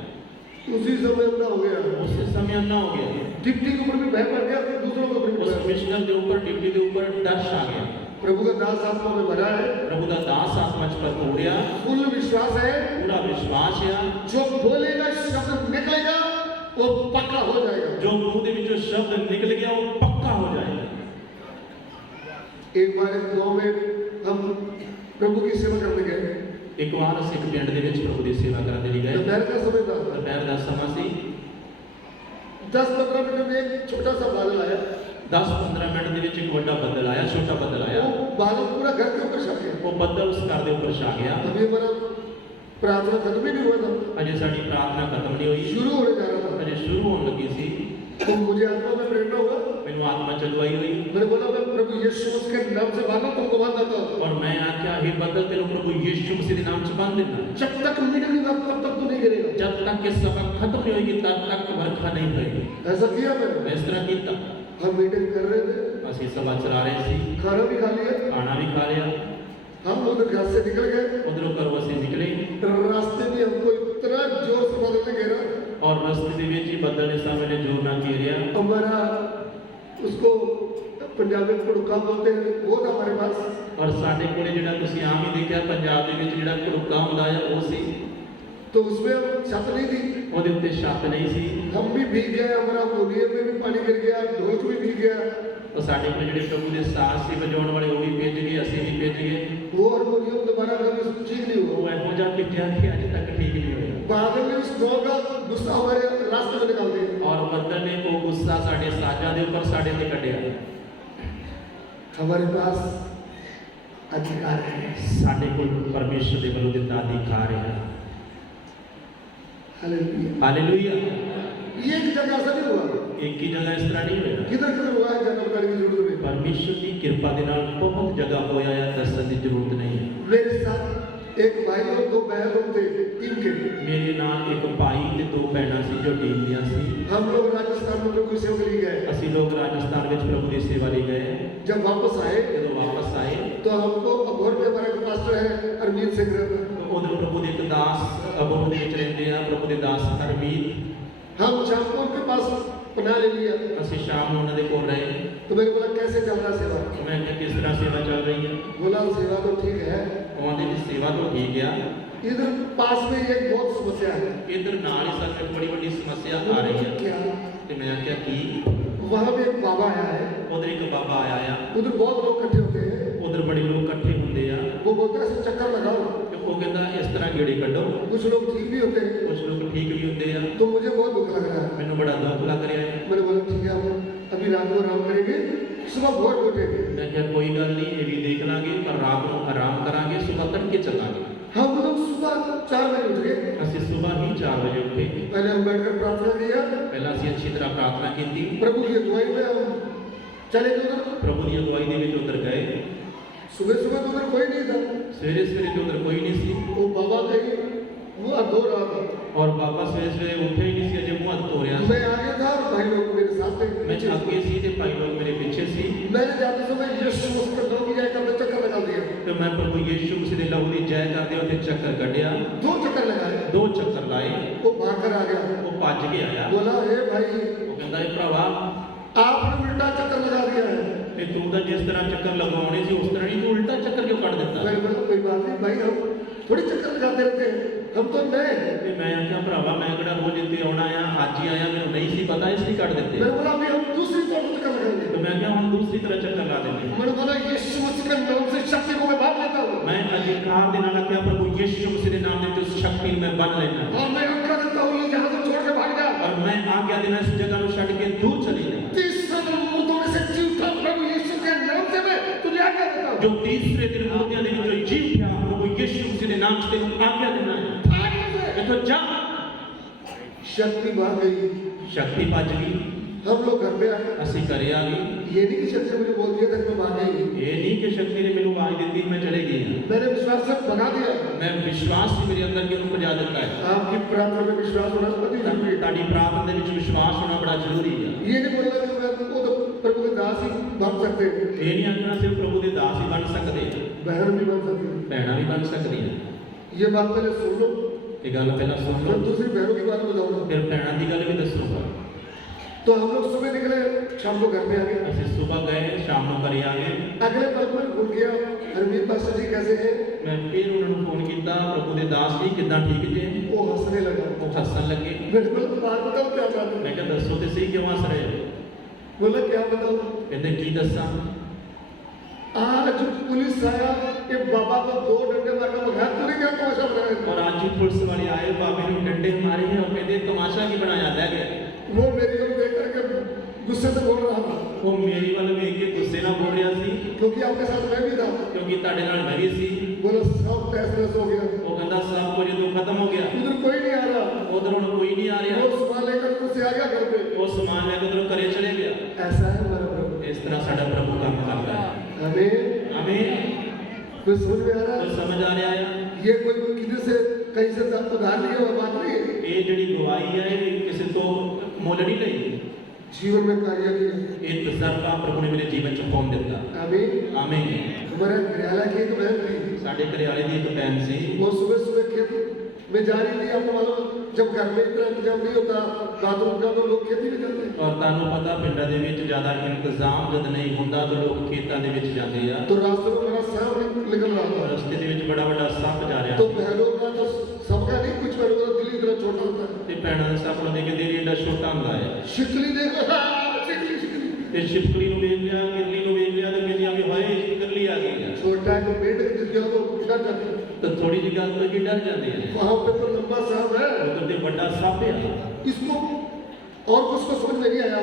उसी समय अंधा हो गया। ਉਸੇ ਸਮੇਂ ਅੰਨਾ ਹੋ ਗਿਆ। डिप्टी के ऊपर भी भय पड़ गया, दूसरों के ऊपर भी ਉਸ भय। ਕਮਿਸ਼ਨਰ ਦੇ ਉੱਪਰ ਡਿਪਟੀ ਦੇ ਉੱਪਰ ਡਰ ਛਾ ਗਿਆ। प्रभु का दास आत्मा में भरा है, ਪ੍ਰਭੂ ਦਾ ਦਾਸ ਆਤਮਾ ਚ ਭਰਪੂਰ ਆ, फुल विश्वास है, ਪੂਰਾ ਵਿਸ਼ਵਾਸ ਆ, जो बोलेगा शब्द निकलेगा वो पक्का हो जाएगा। ਜੋ ਮੂੰਹ ਦੇ ਵਿੱਚੋਂ ਸ਼ਬਦ ਨਿਕਲ ਗਿਆ ਉਹ ਪੱਕਾ ਹੋ ਜਾਏਗਾ। एक बार एक गांव में हम प्रभु की सेवा करने गए। ਇੱਕ ਵਾਰ ਅਸੀਂ ਇੱਕ ਪਿੰਡ ਦੇ ਵਿੱਚ ਪ੍ਰਭੂ ਦੀ ਸੇਵਾ ਕਰਨ ਦੇ ਲਈ ਗਏ। दोपहर का समय था। ਦੁਪਹਿਰ ਦਾ ਸਮਾਂ ਸੀ। 10-15 मिनट में एक छोटा सा बादल आया। 10-15 ਮਿੰਟ ਦੇ ਵਿੱਚ ਇੱਕ ਵੱਡਾ ਬੱਦਲ ਆਇਆ, ਛੋਟਾ ਬੱਦਲ ਆਇਆ। वो बादल पूरा घर के ऊपर छा गया। ਉਹ ਬੱਦਲ ਉਸ ਘਰ ਦੇ ਉੱਪਰ ਛਾ ਗਿਆ। अभी हमारा प्रार्थना खत्म ही नहीं हुआ था, ਅਜੇ ਸਾਡੀ ਪ੍ਰਾਰਥਨਾ ਖਤਮ ਨਹੀਂ ਹੋਈ, शुरू होने जा रहा था। ਅਜੇ ਸ਼ੁਰੂ ਹੋਣ ਲੱਗੀ ਸੀ। तो मुझे आत्मा में प्रेरणा हुआ। ਮੈਨੂੰ ਆਤਮਾ ਚਲਵਾਈ ਹੋਈ मैंने बोला मैं प्रभु यीशु मसीह के नाम से मांगा तुमको बांध देता हूं। ਔਰ ਮੈਂ ਆਖਿਆ ਇਹ ਬੱਦਲ ਤੈਨੂੰ ਪ੍ਰਭੂ ਯੀਸ਼ੂ ਮਸੀਹ ਦੇ ਨਾਮ ਚ ਬੰਨ ਦੇਣਾ। जब तक मीटिंग नहीं होगा तब तक तू नहीं गिरेगा। जब तक कि सभा खत्म नहीं होगी तब तक वर्षा नहीं होगी। ऐसा किया मैंने। मैं इस तरह कीता। हम मीटिंग कर रहे थे, ਅਸੀਂ ਸਭਾ ਚਲਾ ਰਹੇ ਸੀ, खाना भी खा लिया, ਖਾਣਾ ਵੀ ਖਾ ਲਿਆ, हम उधर घर से निकल गए। ਉਧਰੋਂ ਘਰੋਂ ਅਸੀਂ ਨਿਕਲੇ रास्ते में हमको इतना जोर से बादल ने घेरा, ਔਰ ਰਸਤੇ ਦੇ ਵਿੱਚ ਹੀ ਬੱਦਲ ਨੇ ਸਾਹਮਣੇ ਜ਼ੋਰ ਨਾਲ ਘੇਰਿਆ। हमारा उसको पंजाबी में कुड़का बोलते हैं, वो था हमारे पास। ਔਰ ਸਾਡੇ ਕੋਲੇ ਜਿਹੜਾ ਤੁਸੀਂ ਆਮ ਹੀ ਦੇਖਿਆ ਪੰਜਾਬ ਦੇ ਵਿੱਚ ਜਿਹੜਾ ਘੜੂਕਾ ਹੁੰਦਾ ਹੈ ਉਹ ਸੀ। तो उसमें छत नहीं थी, ਉਹਦੇ ਉੱਤੇ ਛੱਤ ਨਹੀਂ ਸੀ। हम भी भीग गए, हमारा हारमोनियम में भी पानी गिर गया, ढोलक भी भीग गया। ਉਹ ਸਾਡੇ ਕੋਲ ਜਿਹੜੇ ਪ੍ਰਭੂ ਦੇ ਸਾਜ਼ ਸੀ ਵਜਾਉਣ ਵਾਲੇ ਉਹ ਵੀ ਭਿੱਜ ਗਏ, ਅਸੀਂ ਵੀ ਭਿੱਜ ਗਏ। वो हारमोनियम दोबारा कभी ठीक नहीं हुआ। ਉਹ ਇਹੋ ਜਿਹਾ ਭਿੱਜਿਆ ਕਿ ਅੱਜ ਤੱਕ ਠੀਕ ਨਹੀਂ ਹੋਇਆ। बादल ने उस गाँव का गुस्सा हमारे रास्ते में निकाल दिया। ਔਰ ਬੱਦਲ ਨੇ ਉਹ ਗੁੱਸਾ ਸਾਡੇ ਸਾਜ਼ਾਂ ਦੇ ਉੱਪਰ ਸਾਡੇ ਤੇ ਕੱਢਿਆ। हमारे पास अधिकार है। ਸਾਡੇ ਕੋਲ ਪਰਮੇਸ਼ਰ ਦੇ ਵੱਲੋਂ ਦਿੱਤਾ ਅਧਿਕਾਰ ਹੈ। हालेलुया। ਹਾਲੇਲੂਇਆ। ये एक जगह ऐसा नहीं हुआ, ਇੱਕ ਹੀ ਜਗ੍ਹਾ ਇਸ ਤਰ੍ਹਾਂ ਨਹੀਂ ਹੋਇਆ। किधर किधर हुआ है जगह बताने की जरूरत नहीं। ਪਰਮੇਸ਼ਰ ਦੀ ਕਿਰਪਾ ਦੇ ਨਾਲ ਬਹੁਤ ਜਗ੍ਹਾ ਹੋਇਆ ਹੈ, ਦੱਸਣ ਦੀ ਜ਼ਰੂਰਤ ਨਹੀਂ ਹੈ। मेरे साथ एक भाई और 2 बहन लोग थे, टीम के। ਮੇਰੇ ਨਾਲ ਇੱਕ ਭਾਈ ਤੇ 2 ਭੈਣਾਂ ਸੀ ਜੋ ਟੀਮ ਦੀਆਂ ਸੀ। हम लोग राजस्थान में प्रभु सेवा के लिए गए। ਅਸੀਂ ਲੋਕ ਰਾਜਸਥਾਨ ਵਿੱਚ ਪ੍ਰਭੂ ਦੀ ਸੇਵਾ ਲਈ ਗਏ। जब वापस आए ਜਦੋਂ ਵਾਪਸ ਆਏ तो हमको अबोहर में हमारा एक पास्टर है अरमीत सिंह रहता। ਉਦੋਂ ਪ੍ਰਭੂ ਦੇ ਇੱਕ ਦਾਸ ਅਬੋਹਰ ਦੇ ਵਿੱਚ ਰਹਿੰਦੇ ਆ, ਪ੍ਰਭੂ ਦੇ ਦਾਸ ਹਰਮੀਤ। हम शाम को उनके पास पनाह ले लिया। ਅਸੀਂ ਸ਼ਾਮ ਨੂੰ ਉਹਨਾਂ ਦੇ ਕੋਲ ਰਹੇ। तो मैंने बोला कैसे चल रहा सेवा? ਮੈਂ ਕਿਹਾ ਕਿਸ ਤਰ੍ਹਾਂ ਸੇਵਾ ਚੱਲ ਰਹੀ ਹੈ? बोला सेवा तो ठीक है, ਉਹਨਾਂ ਦੀ ਸੇਵਾ ਤਾਂ ਠੀਕ ਆ। इधर पास में एक बहुत समस्या है। ਇਧਰ ਨਾਲ ਹੀ ਸਾਨੂੰ ਇੱਕ ਬੜੀ ਵੱਡੀ ਸਮੱਸਿਆ ਆ ਰਹੀ ਹੈ। क्या? ਤੇ ਮੈਂ ਕਿਹਾ ਕੀ? वहाँ भी एक बाबा आया है, ਉਧਰ ਇੱਕ ਬਾਬਾ ਆਇਆ ਆ, उधर बहुत लोग इकट्ठे होते हैं। ਉਧਰ ਬੜੇ ਲੋਕ ਇਕੱਠੇ ਹੁੰਦੇ ਆ। वो बोलता है ऐसे चक्कर लगाओ। ਤੇ ਉਹ ਕਹਿੰਦਾ ਇਸ ਤਰ੍ਹਾਂ ਗੇੜੇ ਕੱਢੋ। कुछ लोग ठीक भी होते हैं। ਕੁਝ ਲੋਕ ਠੀਕ ਵੀ ਹੁੰਦੇ ਆ। तो मुझे बहुत दुख लग रहा है। ਮੈਨੂੰ ਬੜਾ ਦੁੱਖ ਲੱਗ ਰਿਹਾ ਹੈ। मैंने बोला ठीक है, हम अभी रात को आराम करेंगे, सुबह भोर को उठेंगे। ਮੈਂ ਕਿਹਾ ਕੋਈ ਗੱਲ ਨਹੀਂ, ਇਹ ਵੀ ਦੇਖ ਲਾਂਗੇ, ਪਰ ਰਾਤ ਨੂੰ ਆਰਾਮ ਕਰਾਂਗੇ, ਸਵੇਰ ਤੜਕੇ ਚੱਲਾਂਗੇ। हम लोग सुबह 4 बजे उठ गए। ਅਸੀਂ ਸਵੇਰ ਹੀ 4 ਵਜੇ ਉੱਠੇ। पहले हम बैठकर प्रार्थना किया, ਪਹਿਲਾਂ ਅਸੀਂ ਅੱਛੀ ਤਰ੍ਹਾਂ ਪ੍ਰਾਰਥਨਾ ਕੀਤੀ। प्रभु की अगुवाई में हम चले गए उधर। ਪ੍ਰਭੂ ਦੀ ਅਗਵਾਈ ਦੇ ਵਿੱਚ ਉੱਧਰ ਗਏ। सुबह सुबह तो उधर कोई नहीं था। ਸਵੇਰੇ ਸਵੇਰੇ ਤੇ ਉੱਧਰ ਕੋਈ ਨਹੀਂ ਸੀ। वो बाबा कहीं वो धो रहा था। ਔਰ ਬਾਬਾ ਸਵੇਰੇ ਸਵੇਰੇ ਉੱਠੇ ਹੀ ਨਹੀਂ ਸੀ, ਅਜੇ ਮੂੰਹ ਹੱਥ ਧੋ ਰਿਹਾ ਸੀ। मैं आगे था और भाई लोग मेरे साथ थे। ਮੈਂ ਅੱਗੇ ਸੀ ਤੇ ਭਾਈ ਲੋਕ ਮੇਰੇ ਪਿੱਛੇ ਸੀ। मैंने जाते समय यीशु उसके नाम की जाए करके चक्कर लगा दिया। ਤੇ ਮੈਂ ਪ੍ਰਭੂ ਯੀਸ਼ੂ ਮਸੀਹ ਦੇ ਲਹੂ ਦੀ ਜੈ ਕਰਦੇ ਹੋਏ ਚੱਕਰ ਕੱਢਿਆ। 2 चक्कर लगाए। 2 ਚੱਕਰ ਲਾਏ। वो भागकर आ गया। ਉਹ ਭੱਜ ਕੇ ਆਇਆ। बोला हे भाई, ਉਹ ਕਹਿੰਦਾ ਇਹ ਭਰਾਵਾ, आपने उल्टा चक्कर लगा दिया है। ਤੇ ਤੂੰ ਤਾਂ ਜਿਸ ਤਰ੍ਹਾਂ ਚੱਕਰ ਲਗਾਉਣੇ ਸੀ ਉਸ ਤਰ੍ਹਾਂ ਨਹੀਂ, ਤੂੰ ਉਲਟਾ ਚੱਕਰ ਕਿਉਂ ਕੱਢ ਦਿੱਤਾ? मैंने बोला कोई बात नहीं भाई, हम थोड़ी चक्कर लगाते रहते हैं, हम तो नए हैं। ਤੇ ਮੈਂ ਆਖਿਆ ਭਰਾਵਾ, ਮੈਂ ਕਿਹੜਾ ਰੋਜ਼ ਇੱਥੇ ਆਉਣਾ ਆ, ਅੱਜ ਹੀ ਆਇਆ, ਮੈਨੂੰ ਨਹੀਂ ਸੀ ਪਤਾ, ਇਸ ਲਈ ਕੱਢ ਦਿੱਤੇ। मैंने बोला अभी हम दूसरी तरफ चक्कर लगाएंगे। ਤੇ ਮੈਂ ਕਿਹਾ ਹੁਣ ਦੂਸਰੀ ਤਰ੍ਹਾਂ ਚੱਕਰ ਲਾ ਦਿੰਦੇ। मैंने बोला यीशु मसीह के नाम से शक्ति को मैं बांध लेता हूँ ਮੈਂ ਅਧਿਕਾਰ ਦੇ ਨਾਲ ਆਖਿਆ ਪ੍ਰਭੂ ਯੀਸ਼ੂ ਮਸੀਹ ਦੇ ਨਾਮ ਦੇ ਵਿੱਚ ਉਸ ਸ਼ਕਤੀ ਨੂੰ ਮੈਂ ਬੰਨ ਲੈਣਾ और मैं आज्ञा देता हूँ ये जहाँ से छोड़ के भाग जा। ਔਰ ਮੈਂ ਆਗਿਆ ਦੇਣਾ ਇਸ ਜਗ੍ਹਾ ਨੂੰ ਛੱਡ ਕੇ ਦੂਰ ਚਲੀ ਜਾ। 30 मुर्दों में से जी उठा प्रभु ਜੋ ਤੀਸਰੇ ਦਿਨ ਮੁਰਦਿਆਂ ਦੇ ਵਿੱਚੋਂ ਜੀ ਉੱਠਿਆ, ਪ੍ਰਭੂ ਯਿਸੂ ਮਸੀਹ ਦੇ ਨਾਮ 'ਚ ਤੈਨੂੰ ਆਗਿਆ ਦਿੰਦਾ ਹੈ, ਇੱਥੋਂ ਜਾ। शक्ति भाग गई। ਸ਼ਕਤੀ ਭੱਜ ਗਈ, हम लोग घर पे आए, ਅਸੀਂ ਘਰੇ ਆ ਗਏ। ये नहीं कि शक्ति मुझे बोल दिया था कि मैं भाग गई, ਇਹ ਨਹੀਂ ਕਿ ਸ਼ਕਤੀ ਨੇ ਮੈਨੂੰ ਆਵਾਜ਼ ਦਿੱਤੀ ਮੈਂ ਚਲੇ ਗਈ ਹਾਂ। मैंने विश्वास से भगा दिया। ਮੈਂ ਵਿਸ਼ਵਾਸ ਸੀ ਮੇਰੇ ਅੰਦਰ ਕਿ ਉਹਨੂੰ ਭਜਾ ਦਿੱਤਾ है। आपकी प्रार्थना में विश्वास होना बहुत ही जरूरी है। ਤੁਹਾਡੀ ਪ੍ਰਾਰਥਨਾ ਦੇ ਵਿੱਚ ਵਿਸ਼ਵਾਸ ਹੋਣਾ ਬੜਾ ਜ਼ਰੂਰੀ ਹੈ। ये नहीं बोलना कि मैं वो तो प्रभु के दास ही बन सकते हैं, ਇਹ ਨਹੀਂ ਆਖਣਾ ਸਿਰਫ ਪ੍ਰਭੂ ਦੇ ਦਾਸ ਹੀ ਬਣ ਸਕਦੇ, बहन भी बन सकती है। ਭੈਣਾਂ ਵੀ ਬਣ ਸਕਦੀਆਂ। ये बात पहले सुन लो, ਇਹ ਗੱਲ ਪਹਿਲਾਂ ਸੁਣ फिर ਲਓ, दूसरी बहनों की बात बताऊंगा। ਫਿਰ ਭੈਣਾਂ ਦੀ ਗੱਲ ਵੀ ਦੱਸੂਗਾ। तो हम लोग सुबह निकले, शाम को घर में आ गए। ਅਸੀਂ ਸਵੇਰ ਗਏ, ਸ਼ਾਮ ਨੂੰ ਘਰੇ ਆ ਗਏ। अगले पल में भूल गया, हरमीत पास्टर जी कैसे हैं? ਮੈਂ ਫਿਰ ਉਹਨਾਂ ਨੂੰ ਫੋਨ ਕੀਤਾ, ਪ੍ਰਭੂ ਦੇ ਦਾਸ ਜੀ ਕਿੱਦਾਂ ਠੀਕ ਜੇ? वो हंसने लगा। ਉਹ ਹੱਸਣ ਲੱਗੇ। मैंने बोला बात बताओ क्या बात है? ਮੈਂ ਕਿਹਾ ਦੱਸੋ ਤੇ ਸਹੀ ਕਿਉਂ ਹੱਸ ਰਹੇ ਹੋ? बोला क्या बताओ? ਕਹਿੰਦੇ ਕੀ ਦੱਸਾਂ? आज पुलिस आया, ये बाबा को 2 डंडे मार के भगा, तूने क्या तमाशा बनाया? और आज ही पुलिस वाले आए, बाबे ने डंडे मारे हैं और कहते तमाशा की बनाया ले गया। वो मेरी ओर देख करके गुस्से से बोल रहा था, वो मेरी वाल वेख के गुस्से ਨਾਲ बोल ਰਿਹਾ ਸੀ, क्योंकि आपके साथ मैं भी था। क्योंकि ਤੁਹਾਡੇ ਨਾਲ ਮੈਂ ਵੀ ਸੀ। बोला सब तहस नहस हो गया, ਉਹ ਕਹਿੰਦਾ ਸਭ ਕੁਝ ਤੋਂ ਖਤਮ ਹੋ ਗਿਆ, उधर कोई नहीं आ रहा, ਉਧਰ ਹੁਣ ਕੋਈ ਨਹੀਂ ਆ ਰਿਹਾ। वो सामान लेकर खुद से आ गया घर पे। ਉਹ ਸਮਾਨ ਲੈ ਕੇ ਉਧਰੋਂ ਘਰੇ ਚਲੇ ਗਿਆ। ऐसा है हमारा प्रभु। ਇਸ ਤਰ੍ਹਾਂ ਸਾਡਾ ਪ੍ਰਭੂ ਕੰਮ ਕਰਦਾ ਹੈ। हमें आमीन। कोई समझ में आ रहा तो है? समझ आ रहा है? ये कोई किसी से कहीं से उधार लिया हुआ बात नहीं है। ਇਹ ਜਿਹੜੀ ਗਵਾਹੀ ਹੈ ਇਹ ਕਿਸੇ ਤੋਂ ਮੁੱਲ ਨਹੀਂ ਲਈ। जीवन में कार्य किया। ਇਹ ਤਜਰਬਾ ਪ੍ਰਭੂ ਨੇ ਮੇਰੇ ਜੀਵਨ ਚ ਪਾਉਣ ਦਿੱਤਾ। आमीन। आमीन। हमारे घरियाला की एक बहन थी, ਸਾਡੇ ਘਰਿਆਲੇ ਦੀ ਇੱਕ ਭੈਣ ਸੀ, वो सुबह सुबह खेत में जा रही थी। आपको मालूम, जब घर में इतना इंतजाम नहीं होता बाथरूम का, तो लोग खेती में जाते हैं। ਔਰ ਤੁਹਾਨੂੰ ਪਤਾ ਪਿੰਡਾਂ ਦੇ ਵਿੱਚ ਜ਼ਿਆਦਾ ਇੰਤਜ਼ਾਮ ਜਦ ਨਹੀਂ ਹੁੰਦਾ ਤਾਂ ਲੋਕ ਖੇਤਾਂ ਦੇ ਵਿੱਚ ਜਾਂਦੇ ਆ। तो रास्ते में बड़ा सांप निकल रहा था। ਰਸਤੇ ਦੇ ਵਿੱਚ ਬੜਾ ਵੱਡਾ ਸੱਪ ਜਾ ਰਿਹਾ तो बहनों का तो सबका नहीं, कुछ बहनों का दिल इतना छोटा होता है। ਤੇ ਭੈਣਾਂ ਦੇ ਸੱਪ ਨੂੰ ਦੇਖ ਕੇ ਦਿਲ ਏਡਾ ਛੋਟਾ ਹੁੰਦਾ ਹੈ। शिकली देखो, शिकली शिकली ਤੇ ਛਿਪਕਲੀ ਨੂੰ ਵੇਖ ਲਿਆ, ਕਿਰਲੀ ਨੂੰ ਵੇਖ ਲਿਆ ਤੇ ਕਹਿੰਦੀਆਂ ਵੀ ਹਾਏ ਕਿਰਲੀ आ गई है। छोटा है तो पेट दिख गया तो डर जाते हैं। ਤਾਂ ਥੋੜੀ ਜਿਹੀ ਗੱਲ ਤੋਂ ਹੀ ਡਰ ਜਾਂਦੇ ਆ। वहाँ पे तो लंबा सांप है, ਉਧਰ ਤੇ ਵੱਡਾ ਸੱਪ ਆ। इसको और कुछ को समझ में नहीं आया।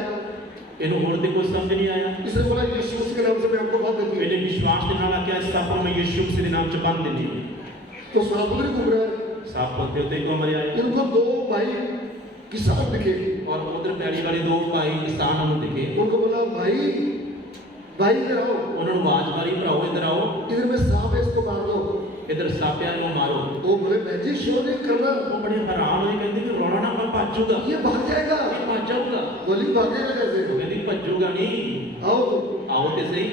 ਇਹਨੂੰ ਹੁਣ ਤੇ ਕੁਝ ਸਮਝ ਨਹੀਂ ਆਇਆ। इसने बोला यीशु के नाम से मैं आपको बात देती हूँ। ਇਹਨੇ ਵਿਸ਼ਵਾਸ ਦੇ ਨਾਲ ਆਖਿਆ ਸੱਪ ਨੂੰ ਮੈਂ ਯਿਸੂ ਮਸੀਹ ਦੇ ਨਾਮ ਚ ਬੰਨ ਦਿੰਦੀ ਹਾਂ। तो सांप उधर ही घूम रहा है। ਸੱਪ ਉੱਤੇ ਉੱਤੇ ਘੁੰਮ ਰਿਹਾ ਹੈ। इनको 2 भाई किसान दिखे। ਔਰ ਉਧਰ ਪੈਲੀ ਵਾਲੇ ਦੋ ਭਾਈ ਕਿਸਾਨ ਨੂੰ ਦਿਖੇ। उनको बोला भाई भाई इधर आओ, ਉਹਨਾਂ ਨੂੰ ਆਵਾਜ਼ ਮਾਰੀ, ਭਰਾਓ ਇੱਧਰ ਆਓ, इधर में सांप है, इसको मार दो। ਇੱਧਰ ਸਾਪਿਆਂ ਨੂੰ ਮਾਰੋ। वो बोले मैं जी शो नहीं करना, ਉਹ ਬੜੇ ਹੈਰਾਨ ਹੋਏ, ਕਹਿੰਦੇ ਕਿ ਰੋਣਾ ਨਾ, ਮੈਂ ਭੱਜੂਗਾ, ये भाग जाएगा। ਇਹ ਭੱਜ ਜਾਊਗਾ। बोली भागेगा कैसे? ਉਹ ਕਹਿੰਦੀ ਭੱਜੂਗਾ ਨਹੀਂ, आओ तो। ਆਓ ਤੇ ਸਹੀ।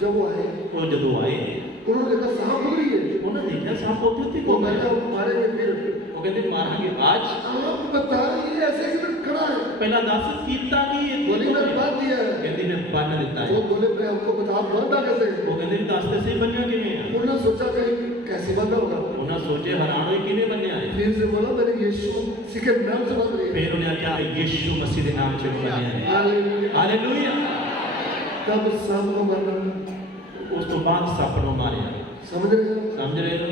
जब वो आए ਉਹ ਜਦੋਂ ਆਏ उन्होंने देखा सांप उड़ रही है। ਉਹਨਾਂ ਦੇਖਿਆ ਸੱਪ ਉੱਤੇ ਉੱਤੇ वो ਘੁੰਮ मैं ਰਿਹਾ। मारेंगे फिर। ਉਹ ਕਹਿੰਦੇ ਮਾਰਾਂਗੇ ਅੱਜ। आप बता रही है ऐसे किधर खड़ा है? ਪਹਿਲਾਂ ਦੱਸ ਕੀਤਾ ਕੀ ਇਹ? बोली मैं बांध दिया है। ਕਹਿੰਦੀ ਮੈਂ ਬੰਨ ਦਿੱਤਾ वो ਹੈ। बोले मैं हमको बता बांधा कैसे? ਉਹ ਕਹਿੰਦੇ ਵੀ ਦੱਸ ਤੇ ਸਹੀ ਬੰਨਿਆ ਕਿਵੇਂ ਆ? उन्होंने सोचा कहीं कैसे बांधा होगा। ਉਹਨਾਂ ਸੋਚੇ ਹੈਰਾਨ ਹੋਏ ਕਿਵੇਂ ਬੰਨਿਆ ਹੈ। फिर से बोला मैंने यीशु मसीह के नाम से बांध रही है। ਫਿਰ ਉਹਨੇ ਆਖਿਆ ਕਿ ਯਿਸੂ ਮਸੀਹ ਦੇ ਨਾਮ ਚ ਬੰਨਿਆ ਹੈ। हालेलुया। ਹਾਲੇਲੂਇਆ। तब सांप को मारना। ਉਸ ਤੋਂ ਬਾਅਦ ਸੱਪ ਨੂੰ ਮਾਰਿਆ। समझ रहे हो? ਸਮਝ ਰਹੇ ਹੋ?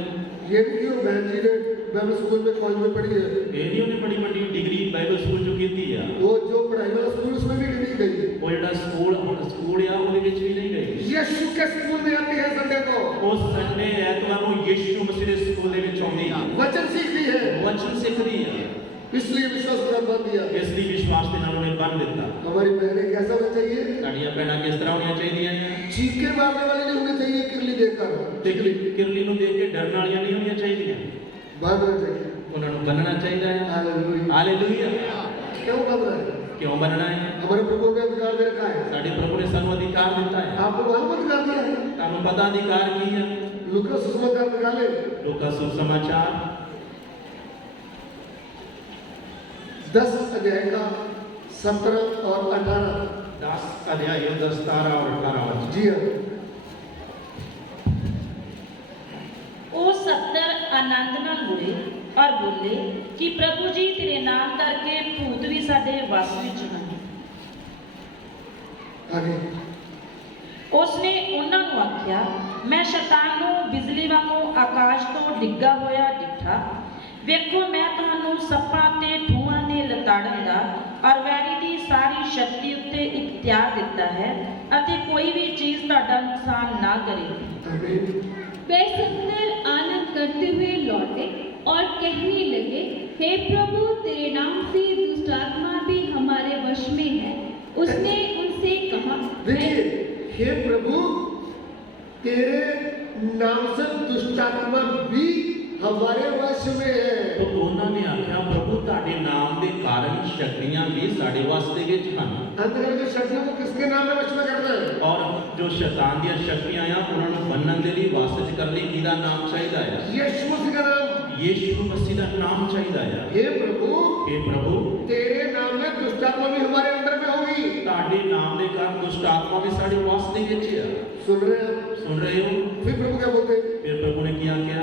ये नहीं कि वो बहन जी ने बाइबल स्कूल में कॉलेज में पढ़ी है। ਇਹ ਨਹੀਂ ਉਹਨੇ ਬੜੀ ਵੱਡੀ ਡਿਗਰੀ ਬਾਈਬਲ ਸਕੂਲ ਚੋਂ ਕੀਤੀ ਆ। वो जो पढ़ाई वाला स्कूल उसमें भी नहीं गई। ਉਹ ਜਿਹੜਾ ਸਕੂਲ ਆ ਉਹਦੇ ਵਿੱਚ ਵੀ ਨਹੀਂ ਗਈ। यीशु के स्कूल में आती है संडे को, ਉਸ ਸੰਡੇ ਐਤਵਾਰ ਨੂੰ ਯਿਸੂ ਮਸੀਹ ਦੇ ਸਕੂਲ ਦੇ ਵਿੱਚ ਆਉਂਦੀ ਆ, वचन सीखती है। ਵਚਨ ਸਿੱਖਦੀ आ। इसलिए विश्वास पूरा बांध दिया। ਇਸ ਲਈ ਵਿਸ਼ਵਾਸ ਦੇ ਨਾਲ ਉਹਨੇ ਬੰਨ ਦਿੱਤਾ। हमारी बहनें कैसा होना चाहिए? ਸਾਡੀਆਂ ਭੈਣਾਂ ਕਿਸ ਤਰ੍ਹਾਂ ਹੋਣੀਆਂ ਚਾਹੀਦੀਆਂ ਨੇ? चीखे मारने वाली नहीं होनी चाहिए, किरली देखकर ਤੇ ਕਿਰਲੀ ਨੂੰ ਦੇਖ ਕੇ ਡਰਨ ਵਾਲੀਆਂ ਨਹੀਂ ਹੋਣੀਆਂ ਚਾਹੀਦੀਆਂ। बांधना चाहिए। ਉਹਨਾਂ ਨੂੰ ਬੰਨਣਾ ਚਾਹੀਦਾ ਹੈ। हालेलुया। ਹਾਲੇਲੂਇਆ। क्यों बांधना है? ਕਿਉਂ ਬੰਨਣਾ ਹੈ? हमारे प्रभु ने अधिकार दे रखा है। ਸਾਡੇ ਪ੍ਰਭੂ ਨੇ ਸਾਨੂੰ ਅਧਿਕਾਰ ਦਿੱਤਾ ਹੈ। आपको मालूम अधिकार दिया है? ਤੁਹਾਨੂੰ ਪਤਾ ਅਧਿਕਾਰ ਕੀ ਹੈ? लूका सुसमाचार निकाले ਲੋਕਾਂ ਸੁਸਮਾਚਾਰ 10 अध्याय का 17 और 18। 10 अध्याय 10, 17 और 18 जी हाँ। ਉਹ 70 ਆਨੰਦ ਨਾਲ ਹੋਏ ਔਰ ਬੋਲੇ ਕਿ ਪ੍ਰਭੂ ਜੀ ਤੇਰੇ ਨਾਮ ਕਰਕੇ ਭੂਤ ਵੀ ਸਾਡੇ ਵਸ ਵਿੱਚ ਹਨ। आगे ਉਸਨੇ ਉਹਨਾਂ ਨੂੰ ਆਖਿਆ, ਮੈਂ ਸ਼ੈਤਾਨ ਨੂੰ ਬਿਜਲੀ ਵਾਂਗੂ ਆਕਾਸ਼ ਤੋਂ ਡਿੱਗਾ ਹੋਇਆ ਡਿੱਠਾ। ਵੇਖੋ ਮੈਂ ਤੁਹਾਨੂੰ ਸੱਪਾਂ ਤੇ ਠੂਆਂ ਨੇ ਲਤਾੜਨ ਦਾ ਔਰ ਵੈਰੀ ਦੀ ਸਾਰੀ ਸ਼ਕਤੀ ਉੱਤੇ ਇਖਤਿਆਰ ਦਿੱਤਾ ਹੈ ਅਤੇ ਕੋਈ ਵੀ ਚੀਜ਼ ਤੁਹਾਡਾ ਨੁਕਸਾਨ ਨਾ ਕਰੇਗੀ। आमीन। वे सुंदर आनंद करते हुए लौटे और कहने लगे, हे प्रभु, तेरे नाम से दुष्ट आत्मा भी हमारे वश में है। उसने उनसे कहा, देखिए, हे प्रभु, तेरे नाम से दुष्टात्मा भी हमारे वश में है। तो ਉਹਨਾਂ ਨੇ ਆਖਿਆ ਪ੍ਰਭੂ ਤੁਹਾਡੇ ਨਾਮ ਦੇ ਕਾਰਨ ਸ਼ਕਤੀਆਂ ਵੀ ਸਾਡੇ ਵਾਸਤੇ ਵਿੱਚ ਹਨ। अंतर्गत जो शक्तियों को किसके नाम में वश में करना है? ਔਰ ਜੋ ਸ਼ੈਤਾਨ ਦੀਆਂ ਸ਼ਕਤੀਆਂ ਆ ਉਹਨਾਂ ਨੂੰ ਬੰਨਣ ਦੇ ਲਈ ਵਾਸਤੇ ਕਰਨ ਲਈ ਕਿਹਦਾ ਨਾਮ ਚਾਹੀਦਾ ਹੈ? यीशु मसीह का नाम। ਯੀਸ਼ੂ ਮਸੀਹ ਦਾ ਨਾਮ ਚਾਹੀਦਾ ਹੈ। हे प्रभु, हे प्रभु, तेरे नाम में दुष्टात्मा भी हमारे अंदर में होगी। ਤੁਹਾਡੇ ਨਾਮ ਦੇ ਕਾਰਨ ਦੁਸ਼ਟ ਆਤਮਾ ਵੀ ਸਾਡੇ ਵਾਸਤੇ ਵਿੱਚ ਆ। सुन रहे हैं आप? सुन रहे हो? फिर प्रभु क्या बोलते हैं? फिर प्रभु ने किया क्या?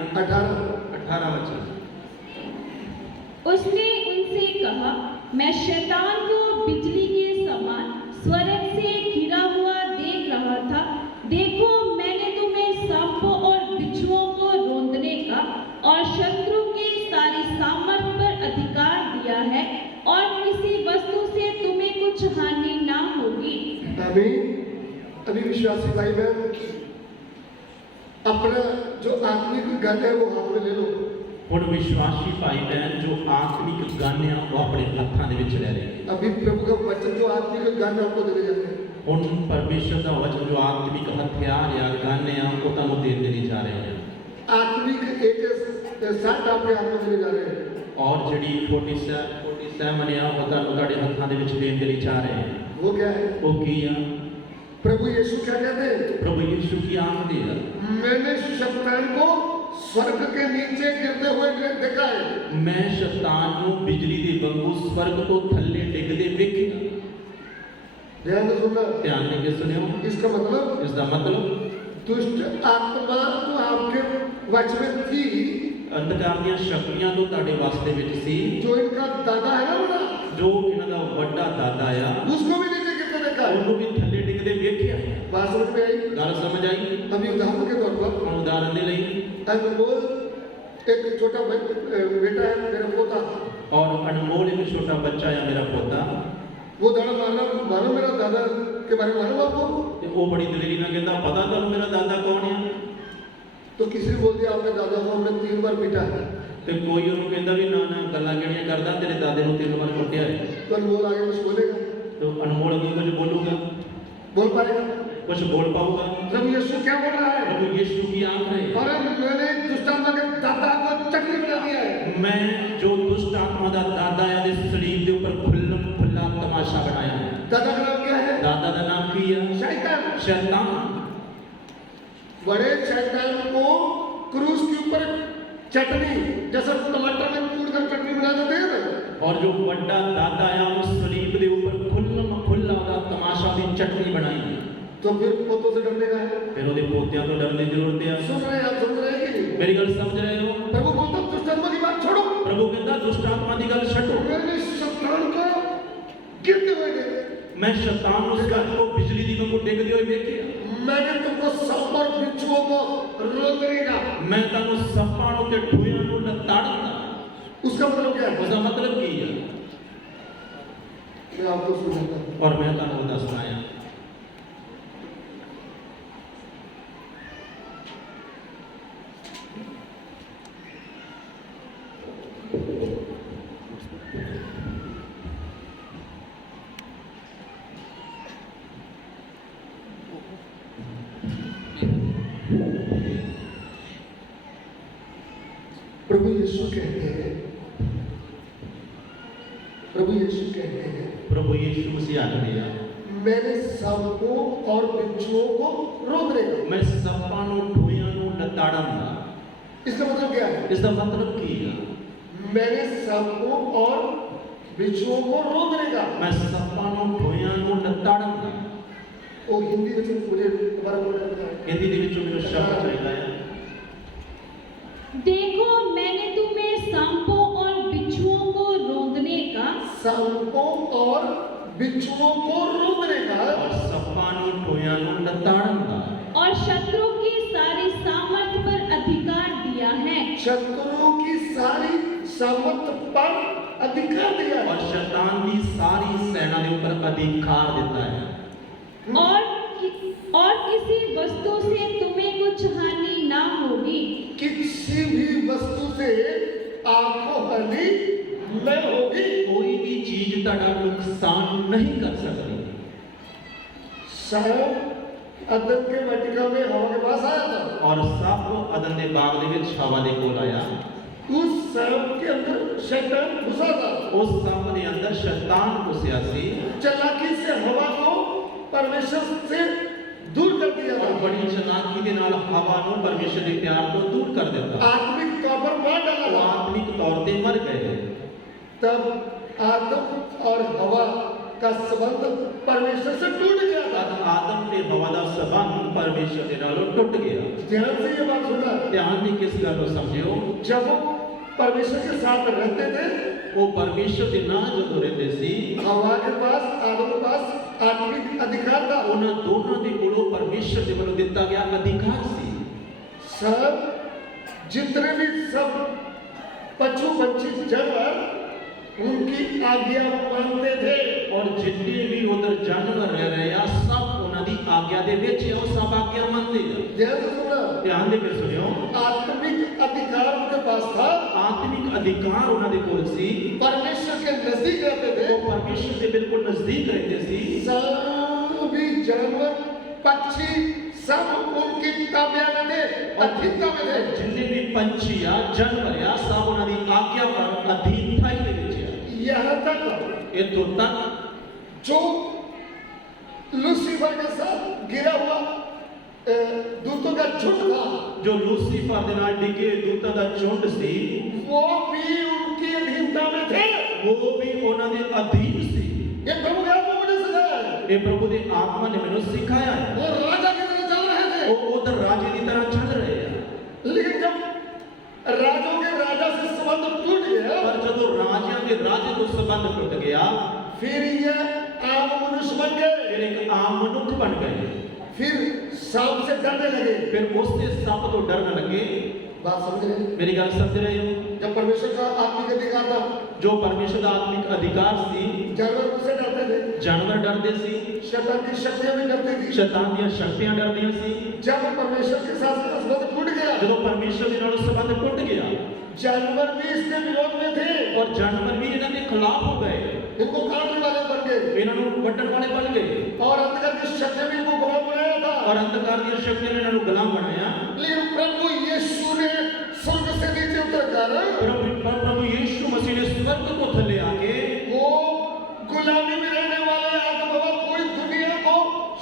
18 वचन। उसने उनसे कहा, मैं शैतान को बिजली के समान स्वर्ग से घिरा हुआ देख रहा था। देखो, मैंने तुम्हें सांपों और बिच्छुओं को रौंदने का और शत्रु की सारी सामर्थ पर अधिकार दिया है और किसी वस्तु से तुम्हें कुछ हानि ना होगी। आमीन। अभी विश्वासी भाई बहन, अपना जो आत्मिक गन है वो हाथ में ले लो। ਹੁਣ ਵਿਸ਼ਵਾਸੀ ਭਾਈ ਬਹਿਨ ਜੋ ਆਤਮਿਕ ਗਨ ਆ ਉਹ ਆਪਣੇ ਹੱਥਾਂ ਦੇ ਵਿੱਚ ਲੈ ਰਹੇ ਨੇ। अभी प्रभु का वचन जो आत्मिक गन आपको देने जा रहे हैं। ਹੁਣ ਪਰਮੇਸ਼ਰ ਦਾ ਵਚਨ ਜੋ ਆਤਮਿਕ ਹਥਿਆਰ ਆ ਗਨ ਆ ਉਹ ਤੁਹਾਨੂੰ ਦੇ ਦੇਣੇ ਜਾ ਰਹੇ ਹਨ। आत्मिक एक साथ आपके हाथ में देने जा रहे हैं। ਔਰ ਜਿਹੜੀ 47 ਆ ਉਹ ਤੁਹਾਨੂੰ ਤੁਹਾਡੇ ਹੱਥਾਂ ਦੇ ਵਿੱਚ ਦੇਣ ਦੇ ਲਈ ਜਾ ਰਹੇ ਹਨ। वो क्या है? ਉਹ ਕੀ ਆ? प्रभु यीशु क्या कहते हैं? ਪ੍ਰਭੂ ਯੀਸ਼ੂ ਕੀ ਆਖਦੇ ਆ? मैंने शैतान को स्वर्ग के नीचे गिरते हुए देखा है। ਮੈਂ ਸ਼ੈਤਾਨ ਨੂੰ ਬਿਜਲੀ ਦੇ ਵਾਂਗੂ ਸਵਰਗ ਤੋਂ ਥੱਲੇ ਡਿੱਗਦੇ ਵੇਖਿਆ। ध्यान से सुनना। ਧਿਆਨ ਦੇ ਕੇ ਸੁਣਿਓ। इसका मतलब ਇਸ ਦਾ ਮਤਲਬ दुष्ट आत्मा जो आपके वश में थी, ਅੰਧਕਾਰ ਦੀਆਂ ਸ਼ਕਤੀਆਂ ਤੋਂ ਤੁਹਾਡੇ ਵਾਸਤੇ ਵਿੱਚ ਸੀ, जो इनका दादा है ना बड़ा, ਜੋ ਇਹਨਾਂ ਦਾ ਵੱਡਾ ਦਾਦਾ ਆ उसको भी नीचे गिरते देखा है। ਉਹਨੂੰ ਵੀ ਥੱਲੇ ਡਿੱਗਦੇ ਵੇਖਿਆ। बात समझ में आई? ਗੱਲ ਸਮਝ ਆਈ? अभी उदाहरण के तौर पर ਹੁਣ ਉਦਾਹਰਨ ਦੇ ਲਈ अनमोल एक छोटा बेटा है, मेरा पोता। और अनमोल एक छोटा बच्चा है मेरा पोता। वो दादा मानो मेरा दादा के बारे में मालूम आपको? ਤੇ ਉਹ ਬੜੀ ਦਲੇਰੀ ਨਾਲ ਕਹਿੰਦਾ ਪਤਾ ਤੁਹਾਨੂੰ ਮੇਰਾ ਦਾਦਾ ਕੌਣ ਹੈ? तो किसी ने बोल दिया आपके दादा को हमने 3 बार पीटा है। ਤੇ ਕੋਈ ਉਹਨੂੰ ਕਹਿੰਦਾ ਵੀ ਨਾ ਨਾ ਗੱਲਾਂ ਕਿਹੜੀਆਂ ਕਰਦਾ, ਤੇਰੇ ਦਾਦੇ ਨੂੰ 3 ਵਾਰ ਕੁੱਟਿਆ ਹੈ। तो अनमोल आगे कुछ बोलेगा? तो अनमोल अभी कुछ बोलूगा, बोल पाएगा? कुछ बोल पाऊंगा? प्रभु यीशु क्या बोल रहा है? प्रभु यीशु की आंख है। और मैंने दुष्टात्मा के दादा को चक्री बना दिया है। मैं जो दुष्ट आत्मा का दादा है इस सलीब के ऊपर खुला तमाशा बनाया है। दादा का नाम क्या है? दादा का नाम की है शैतान। शैतान। बड़े शैतान को क्रूस के ऊपर चटनी, जैसा टमाटर में कूट कर चटनी बना देते हैं ना, और जो बड़ा दादा है उस सलीब के ऊपर खुला तमाशा की चटनी बनाई है। तो फिर पोतों से डरने का है। फिर वो पोतियां तो डरने की जरूरत है। सुन रहे हैं आप? सुन रहे हैं कि नहीं? मेरी गल समझ रहे हो? प्रभु बोलता दुष्टात्मा की बात छोड़ो। प्रभु कहता दुष्ट आत्मा की गल छड्डो। मैंने शैतान को गिरते हुए देखा। मैं शैतान उस घर को बिजली दी वांगू डिगदे हुए देखिया। मैंने तुमको सांप और बिच्छुओं को रोकने का। मैं तन्नू सप्पां नूं ते ठूयां नूं लताड़दा। उसका मतलब क्या है? उसका मतलब की है? मैं आपको सुनाता हूं। और मैं तन्नू दसदा आया। प्रभु यीशु कहते हैं, प्रभु यीशु कहते हैं, प्रभु यीशु मसीह आखदे आ, मैंने सांपों और बिच्छुओं को रोकने का। मैं सप्पां नूं ठूयां नूं लताड़दा। इसका मतलब क्या है? इसका मतलब की है? मैंने सांपों और बिच्छुओं को रोकने का। मैं सप्पां नूं ठूयां नूं लताड़दा। वो हिंदी में मुझे दोबारा बोलना है। हिंदी दे विच मेरा शब्द चाहिदा है। देखो, मैंने तुम्हें सांपों और बिच्छुओं को रोंदने का। सांपों और बिच्छुओं को रोकने का। और सप्पां नूं ठूयां नूं लताड़दा। और शत्रु की सारी सामर्थ पर अधिकार दिया है। शत्रुओं की सारी सामर्थ पर अधिकार दिया है। और शैतान की सारी सेना के ऊपर अधिकार देता है। और किसी वस्तु से तुम्हें कुछ हानि ना होगी। किसी भी वस्तु से आपको हानि न होगी। कोई भी चीज ਤੁਹਾਡਾ नुकसान नहीं कर सकती। सांप अदन के वाटिका में हवा के पास आया था और सप अदन के बाग दे विच हवा दे कोल आया। उस सांप के अंदर शैतान घुसा था। उस सप के अंदर शैतान घुसिया सी। चालाकी से हवा को परमेश्वर से दूर कर दिया और था। बड़ी चालाकी के नाल हवा नु परमेश्वर के प्यार तो दूर कर देता। आत्मिक तौर पर मार डाला वो था। आत्मिक तौर पे मर गए। तब आदम और हवा का संबंध परमेश्वर से टूट गया था। तद आदम ने हवा का संबंध परमेश्वर के नाल टूट गया। ध्यान से ये बात सुनना। ध्यान से किस गल को समझियो। जब वो परमेश्वर के साथ रहते थे, वो परमेश्वर के नाल जो रहते सी, हवा के पास, आदम के पास आत्मिक अधिकार था। उन्हां दोनों दे कोलों परमेश्वर दे वल्लों दिता गया अधिकार सी। सब जितने भी सब पशु पंछी जानवर उनकी आज्ञा मानते थे। और जितने भी उधर जानवर रह रहे हैं सब उन्हां दी आज्ञा दे विच है, वो सब आज्ञा मनदे हैं। ध्यान से सुनना। ध्यान दे के सुनियो। आत्मिक अधिकार उनके पास था। आत्मिक अधिकार उन्हां दे कोल सी। परमेश्वर के नजदीक रहते वो थे। परमेश्वर से बिल्कुल नजदीक रहते सी। सभी जानवर पक्षी सब उनकी ताबिया में थे, अधीनता में थे। जितने भी पंछी या जानवर या सब उन्हां दी आज्ञा पर अधीन था ही विच है। यहाँ तक इत्थों तक जो लूसीफर के साथ गिरा हुआ दूतों का झुंड था, जो लूसीफर दे नाल डिगे दूतां दा झुंड सी, वो भी उनकी अधीनता में थे। वो भी उन्हां दे अधीन सी। ये प्रभु के आत्मा ने सिखाया है। ये प्रभु दे आत्मा ने मैनू सिखाया है। वो राजा की तरह चल रहे थे। वो उधर राजे की तरह चल रहे हैं। लेकिन जब राजों के राजा से संबंध टूट गया, पर जब राजा के राजे तो संबंध टूट गया, फिर ये आम मनुष्य बन गए। फिर एक आम मनुष्य बन गए। फिर सांप से डरने लगे। फिर उससे सप तो डरने लगे। बात समझ रहे हैं? मेरी गल समझ रहे हो? जब परमेश्वर का आत्मिक अधिकार था, जो परमेश्वर का आत्मिक अधिकार सी, जानवर उससे डरते थे। जानवर डरते सी, शैतान की शक्तियां भी डरती थी। शैतान दी शक्तियां डरदियां सी। जब परमेश्वर के साथ संबंध टूट गया, जब परमेश्वर के नाल संबंध टूट गया, जानवर भी इसके विरोध में थे और जानवर भी इन्हां दे खिलाफ हो गए। इनको काटने वाले बन गए इन्हां नूं वड्डण वाले बन गए। और अंधकार की शक्तियां भी इनको गुलाम बनाया था। और अंधकार दी शक्तियां ने इन्हां नूं गुलाम बनाया। लेकिन प्रभु यीशु ने स्वर्ग से नीचे उतरकर प्रभु यीशु मसीह ने स्वर्ग को थले आके वो गुलामी में रहने वाले आदम और पूरी दुनिया को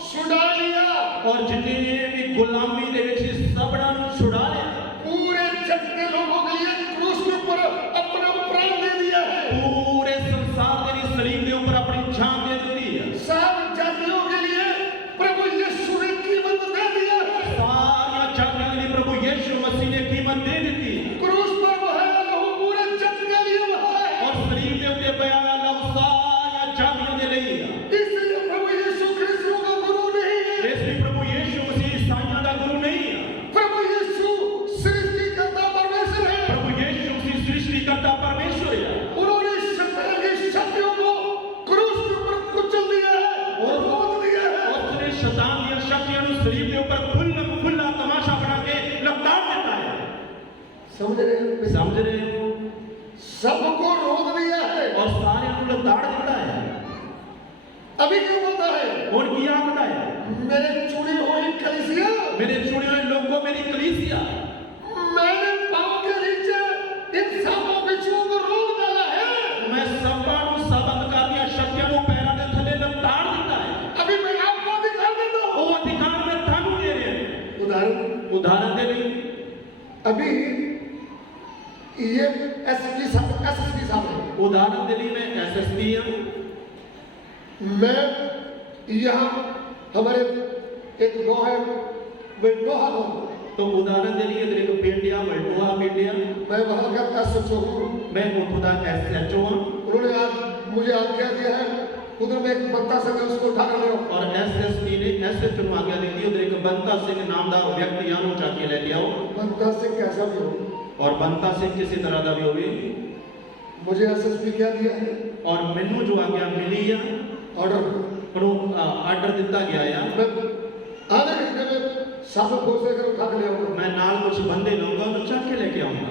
छुड़ा लिया। और जितने भी गुलामी दे विच सबड़ा नूं छुड़ा लिया। पूरे जग के लोगों के लिए क्रूस के ऊपर अपना प्राण दे दिया है। पूरे संसार के लिए सलीब के ऊपर अपनी जान दे दी है। सब जातियों के लिए प्रभु यीशु ने कीमत दे दिया है। सारी जातियों के लिए प्रभु यीशु मसीह ने कीमत दे दी थी। क्रूस पर बहाया लहू पूरे जग के लिए बहाया है। और सलीब के ऊपर बयाया लहू सारी जातियों के लिए है। इसलिए प्रभु यीशु क्रिस्तों का गुरु नहीं है। इसलिए प्रभु यीशु मसीह ईसाइयों का गुरु नहीं है। प्रभु यीशु सृष्टिकर्ता परमेश्वर है। प्रभु यीशु मसीह सृष्टिकर्ता परमेश्वर है। उन्होंने शैतान की शक्तियों को क्रूस के ऊपर कुचल दिया है और रोक दिया है। और उसने शैतान की शक्तियों को सलीब के ऊपर खुला तमाशा बना के लपटार देता है। समझ रहे हैं? समझ रहे हो? सबको रोक दिया है। और सारे को लपटार देता है। अभी क्या बोलता है? और क्या कहता है? मेरे चुनी हुई कलीसिया, मेरे चुने हुए लोगों मेरी कलीसिया, मैंने पाँव के नीचे इन सांपों बिच्छुओं को रोक डाला है। मैं सबका सब अंधकार की शक्तियों को पैरों के थले लपटार देता है। अभी मैं आपको अधिकार देता हूँ। वो अधिकार में थानू दे रहे हैं। उदाहरण दे रही अभी ये एसपी साहब है। उदाहरण के लिए मैं एसएसपी हूँ। मैं यहाँ हमारे एक गाँव है बेटोहा गाँव, तो उदाहरण के लिए इधर एक पेंडिया मल्टोहा पेंडिया, मैं वहाँ का एसएचओ हूँ। मैं उठा एसएचओ हूँ। उन्होंने आज मुझे आज्ञा दिया है, उधर में एक बंता सिंह है, उसको उठा कर ले आओ। और एसएसपी ने एसएचओ को आज्ञा दी थी उधर एक बंता सिंह नाम का व्यक्ति यहाँ नु जाके ले लिया। बंता सिंह कैसा भी हो, और बंता सिंह किसी तरह का भी होवे, मुझे एसएसपी क्या दिया है? और मैनू जो आज्ञा मिली आ ऑर्डर। ਉਹਨੂੰ ਆਰਡਰ ਦਿੱਤਾ ਗਿਆ ਆ मैं आधे घंटे में साबुन खोज कर उठा के ले आऊंगा। ਮੈਂ ਨਾਲ ਕੁਝ ਬੰਦੇ ਲਊਂਗਾ ਉਹਨੂੰ ਚੱਕ ਕੇ ਲੈ ਕੇ ਆਉਂਗਾ।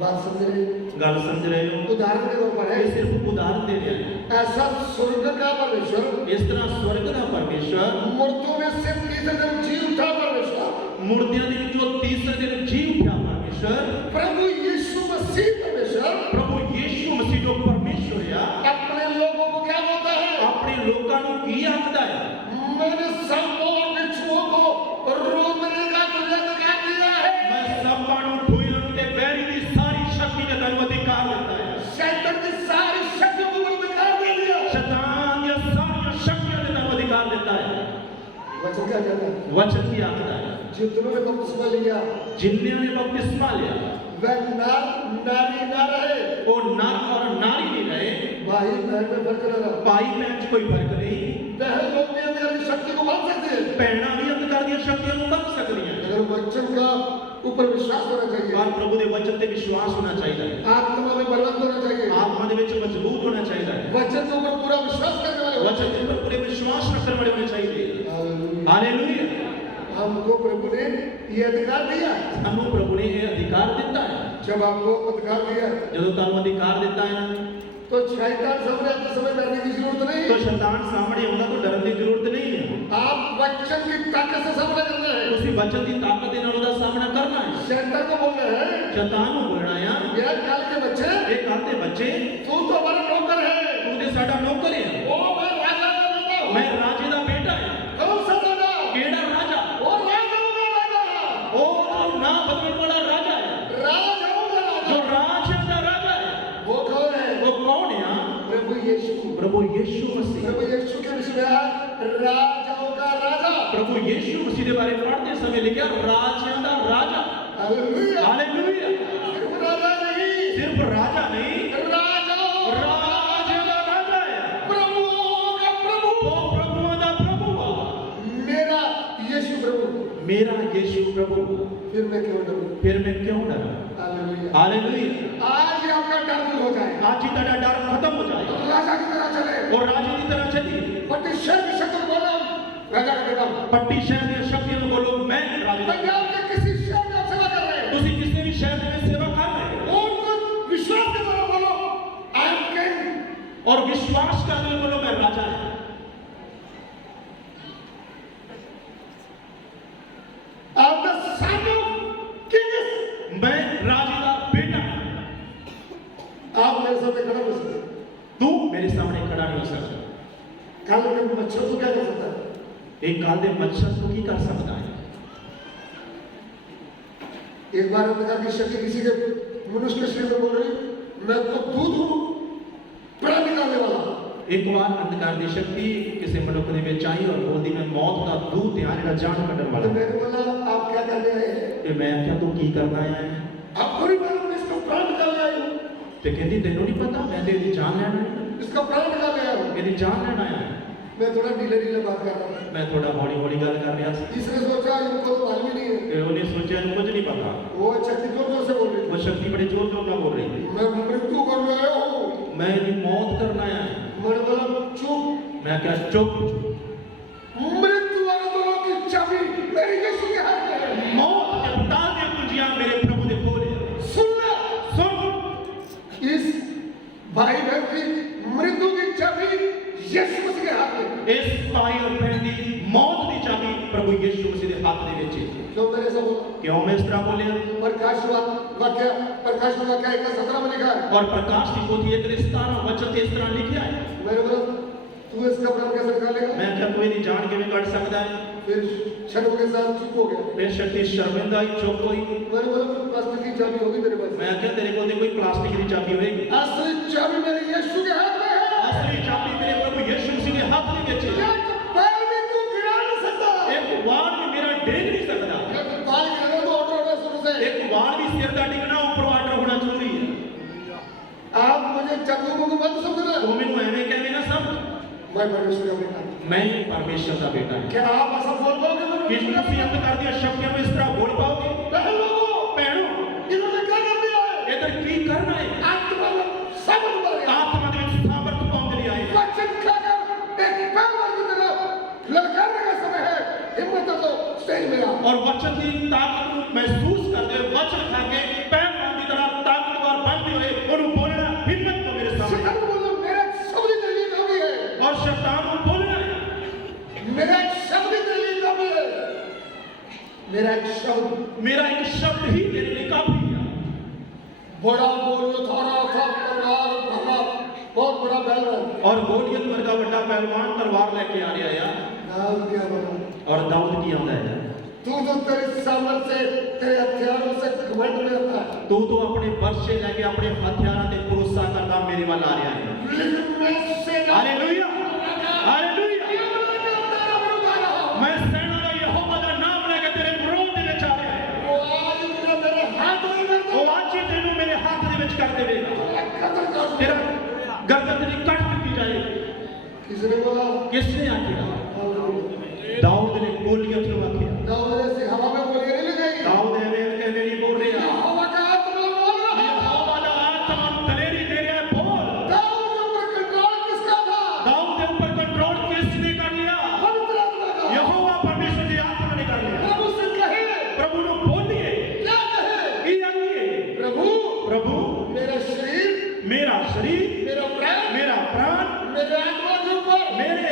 बात समझ रहे हैं? ਗੱਲ ਸਮਝ ਰਹੇ ਹੋ? उदाहरण के तौर पर है, ਇਹ ਸਿਰਫ ਉਦਾਹਰਨ ਦੇ ਰਿਹਾ ਹੈ। ऐसा स्वर्ग का परमेश्वर, ਇਸ ਤਰ੍ਹਾਂ ਸਵਰਗ ਦਾ ਪਰਮੇਸ਼ਵਰ मुर्दों में से तीसरे दिन जी उठा परमेश्वर, ਮੁਰਦਿਆਂ ਦੇ ਵਿੱਚੋਂ ਤੀਸਰੇ ਦਿਨ ਜੀ ਉੱਠਿਆ ਪਰਮੇਸ਼ਵਰ प्रभु यीशु मसीह परमेश्वर ਪ੍ਰਭੂ ਯੀਸ਼ੂ ਮਸੀਹ ਜੋ ਪਰਮੇਸ਼ਵਰ ਆ अपने लोगों को क्या बोलता है? ਆਪਣੇ ਲੋਕਾਂ ਨੂੰ ਕੀ ਆਖਦਾ ਹੈ? मैंने सबको और बिच्छुओं को रोकने का तुझे अधिकार दिया है। ਮੈਂ ਸਭਾਂ ਨੂੰ ਠੁਇਆਂ ਤੇ ਬੈਰੀ ਦੀ ਸਾਰੀ ਸ਼ਕਤੀ ਦਾ ਤੈਨੂੰ ਅਧਿਕਾਰ ਦਿੱਤਾ ਹੈ। शैतान की सारी शक्तियों को मैंने अधिकार दे दिया। ਸ਼ੈਤਾਨ ਦੀਆਂ ਸਾਰੀਆਂ ਸ਼ਕਤੀਆਂ ਦੇ ਤੈਨੂੰ ਅਧਿਕਾਰ ਦਿੱਤਾ ਹੈ। वचन क्या कहता है? ਵਚਨ ਕੀ ਆਖਦਾ ਹੈ? जितनों ने बपतिस्मा लिया ਜਿਨ੍ਹਾਂ ਨੇ ਬਪਤਿਸਮਾ ਲਿਆ वह नार नारी ना रहे, ਉਹ ਨਰ ਔਰ ਨਾਰੀ ਨਹੀਂ ਰਹੇ। भाई बहन में फर्क न रहा। ਭਾਈ ਭੈਣ 'ਚ ਕੋਈ ਫਰਕ ਨਹੀਂ। बहन लोग भी अंधकार की शक्ति को बांध सकते हैं, ਭੈਣਾਂ ਵੀ ਅੰਧਕਾਰ ਦੀਆਂ ਸ਼ਕਤੀਆਂ ਨੂੰ ਬੰਦ ਸਕਦੀਆਂ ਹਨ। अगर वचन का ऊपर विश्वास होना चाहिए, ਪਰ ਪ੍ਰਭੂ ਦੇ ਵਚਨ ਤੇ ਵਿਸ਼ਵਾਸ ਹੋਣਾ ਚਾਹੀਦਾ ਹੈ। आत्मा में बलवंत होना चाहिए, ਆਤਮਾ ਦੇ ਵਿੱਚ ਮਜ਼ਬੂਤ ਹੋਣਾ ਚਾਹੀਦਾ ਹੈ। वचन के ऊपर पूरा विश्वास करने वाले होना वचन के ऊपर पूरे विश्वास रखने वाले होने चाहिए। चाहिए। हालेलुया। हमको प्रभु ने ये अधिकार दिया। ਸਾਨੂੰ ਪ੍ਰਭੂ ਨੇ ਇਹ ਅਧਿਕਾਰ ਦਿੱਤਾ ਹੈ। जब आपको अधिकार दिया ਜਦੋਂ ਤੁਹਾਨੂੰ ਅਧਿਕਾਰ ਦਿੱਤਾ ਹੈ ਨਾ तो शैतान सामने आते समय डरने की जरूरत नहीं तो है। शैतान सामने आਉਂਦਾ ਤਾਂ ਡਰਨ ਦੀ ਜ਼ਰੂਰਤ ਨਹੀਂ ਹੈ। आप वचन की ताकत से सामना करना है। ਤੁਸੀਂ ਵਚਨ ਦੀ ਤਾਕਤ ਦੇ ਨਾਲ ਉਹਦਾ ਸਾਹਮਣਾ ਕਰਨਾ ਹੈ। शैतान को बोलना है, ਸ਼ੈਤਾਨ ਨੂੰ ਬੋਲਣਾ ਆ यार काल के बच्चे, ਇਹ ਕੱਲ ਦੇ ਬੱਚੇ तू तो हमारा नौकर है। ਤੂੰ ਤੇ ਸਾਡਾ ਨੌਕਰ ਹੈ। ओ मैं राजा का बेटा हूँ। ਮੈਂ ਰਾਜੇ ਦਾ ਬੇਟਾ ਹਾਂ। कौन सा राजा? ਕਿਹੜਾ ਰਾਜਾ? वो राजाओं का राजा, ਉਹ ਜੋ ਨਾ ਬਦਲਣ ਵਾਲਾ ਰਾਜਾ ਹੈ राजाओं का ਜੋ राजा। ਰਾਜ ਦਾ ਰਾਜਾ ਹੈ। वो कौन है? ਉਹ ਕੌਣ ਆ? प्रभु यीशु। ਪ੍ਰਭੂ ਯੀਸ਼ੂ ਮਸੀਹ। प्रभु यीशु के विषय में है राजाओं का राजा। प्रभु यीशु मसीह के बारे में पढ़ते समय लिखा राजा दा राजा। हालेलुया। हालेलुया। सिर्फ राजा नहीं, सिर्फ राजा नहीं राजाओं राजा दा राजा है। प्रभुओं का प्रभु। वो प्रभुओं दा प्रभु आ। मेरा यीशु प्रभु। मेरा यीशु प्रभु। फिर मैं क्यों डरूं? फिर मैं क्यों डरूं? हालेलुया। हालेलुया। आज ही आपका डर दूर हो जाए, आज ही तेरा डर खत्म हो जाए राजा की तरह चले। और राजा की तरह चली। पट्टी शहर की शक्ल बोलो, राजा का बेटा हूं। पट्टी शहर की शक्तियों को बोलो मैं राजा दा। पंजाब के किसी शहर में आप सेवा कर रहे हैं, तुसी किसी भी शहर में सेवा कर रहे हो और विश्वास के द्वारा बोलो आई एम किंग। और विश्वास कर रहे बोलो मैं राजा हूं। आप द सन ऑफ किंग्स। मैं राजा दा बेटा हूं। आप मेरे सामने खड़ा हो सकते हैं। तू मेरे सामने खड़ा नहीं हो सकता। कल के मच्छर को क्या कर सकता है? एक काल दे मच्छर को की कर सकता है। एक बार अंधकार की शक्ति किसी के मनुष्य के शरीर में बोल रही, मैं तो दूध हूं, प्राण निकालने वाला। एक बार अंधकार की शक्ति किसी मनुष्य के ਵਿੱਚ आई और बोलती मैं मौत का दूत है ਜਿਹੜਾ ਜਾਨ ਕੱਢਣ तो वाला। मैंने बोला आप क्या करने आए हैं? ਤੇ ਮੈਂ ਕਿਹਾ ਤੂੰ ਕੀ ਕਰਨਾ ਆਇਆ ਹੈ? आपको नहीं मालूम मैं इसका प्राण निकालने आया हूं। ਤੇ ਕਹਿੰਦੀ ਤੈਨੂੰ ਨਹੀਂ ਪਤਾ मैं ਤੇ ਇਹਦੀ ਜਾਨ ਲੈਣ ਆਇਆ ਹਾਂ। इसका प्राण निकालने आया हूं। ਇਹਦੀ ਜਾਨ ਲੈਣ आया ਹਾਂ। मैं थोड़ा ढीले ढीले बात कर रहा हूं। मैं थोड़ा हौली हौली ਗੱਲ ਕਰ ਰਿਹਾ ਸੀ। इसने सोचा इनको तो मालूम ही नहीं है। ਤੇ ਉਹਨੇ ਸੋਚਿਆ ਇਹਨੂੰ ਕੁਝ ਨਹੀਂ ਪਤਾ। वो शक्ति जोर जोर से बोल रही वो शक्ति बड़े जोर जोर ਨਾਲ बोल रही थी। मैं मृत्यु करने आया हूं। मैं ਇਹਦੀ मौत करना आया हूं। मैंने बोला चुप। मैं क्या चुप। मृत्यु वाले दोनों की चाबी मेरे यीशु के हाथ में है। मौत के ताल ਦੀਆਂ ਕੁੰਜੀਆਂ ਮੇਰੇ ਪ੍ਰਭੂ ਦੇ ਕੋਲ ਹੈ। सुन ले, सुन इस भाई बहन की मृत्यु की चाबी यीशु मसीह के हाथ में है। ਇਸ ਭਾਈ और बहन ਦੀ मौत ਦੀ ਚਾਬੀ ਪ੍ਰਭੂ ਯਿਸੂ ਮਸੀਹ ਦੇ ਹੱਥ ਦੇ ਵਿੱਚ ਹੈ। क्यों मैंने ऐसा बोला? क्यों मैं इस तरह बोलिया? प्रकाश वाक्य 1:17 में लिखा है। और प्रकाश की पोथी 1:17 वचन इस तरह लिखा है। मैंने बोला तू इसका प्राण कैसे निकालेगा? मैं क्या कोई नहीं जान के भी कट सकता है। फिर शर्म के साथ चुप हो गया। फिर शक्ति शर्मिंदा ही चुप हुई। मैंने बोला प्लास्टिक की चाबी होगी मेरे पास। मैं क्या तेरे को कोई प्लास्टिक की चाबी होगी? असली चाबी मेरे यीशु के हाथ में है। असली चाबी मेरे प्रभु यीशु मसीह के हाथ में है। एक पैर भी तू गिरा नहीं सकता। एक वार भी मेरा डेग नहीं सकता। एक बाल गिरा तो ऑर्डर होना शुरू से। एक वार भी सिर का टिकना ऊपर ऑर्डर होना जरूरी है। आप मुझे चक्कू को मत समझना। तो मैंने एवं कहवे ना सब मैं परमेश्वर का बेटा। मैं परमेश्वर का बेटा हूं। क्या आप ऐसा बोल पाओगे? कि तुम अंधकार दी शक्तियों में इस तरह बोल पाओगे? बहनों, भैनों इन्होंने क्या कर दिया है? इधर की करना है? आत्मा में सब पहलवान की तरफ ललकारने का समय है। हिम्मत है तो स्टेज में आओ। और वचन की ताकत को महसूस करते हुए वचन खा के पहलवान की तरह ताकतवर बनते हुए उन्हें बोलना हिम्मत को मेरे सामने। शैतान को बोलो मेरा एक शब्द तेरे लिए काफी है। और शैतान को बोलना मेरा एक शब्द तेरे लिए काफी है। मेरा एक शब्द ही तेरे लिए काफी है। बड़ा बोलो थारा था तलवार भला बहुत बड़ा पहलवान। और गोलियत वर्गा बड़ा पहलवान तलवार लेके आ रहा है। दाऊद क्या बना? और दाऊद की आंदा है। तू तो तेरे सामर्थ्य से तेरे हथियारों से घमंड में रहता है। तू तो अपने बर्श से लेके अपने हथियारों से भरोसा करता मेरे वाल आ रहा है। लेकिन मैं सेना हालेलुया हालेलुया। तेरा विरोध आ रहा हूं। मैं सेना का यहोवा का नाम लेके तेरे विरोध में आ रहा है। वो आज तेरा मेरे हाथ में कर वो दो। आज ही तेनू मेरे हाथ दे विच कर देगा। कत्ल कर दो। तेरा गर्दन तेरी कट दी जाएगी। किसने बोला? किसने आखिया? दाऊद ने गोलियत नु आखिया। दाऊद ने ऐसी हवा में गोलियां नहीं लगाई। दाऊद ने कहने नहीं बोल रहा। यहोवा का आत्मा बोल रहा है। यहोवा का आत्मा दलेरी दे रहा है। बोल। दाऊद के ऊपर कंट्रोल किसका था? दाऊद के ऊपर कंट्रोल किसने कर लिया? पवित्र आत्मा का। यहोवा परमेश्वर की आत्मा ने कर लिया। प्रभु से कहे। प्रभु ने बोलिए क्या कहे? कि आइए प्रभु प्रभु मेरा शरीर मेरा शरीर मेरा प्राण मेरा प्राण मेरे आत्मा के ऊपर मेरे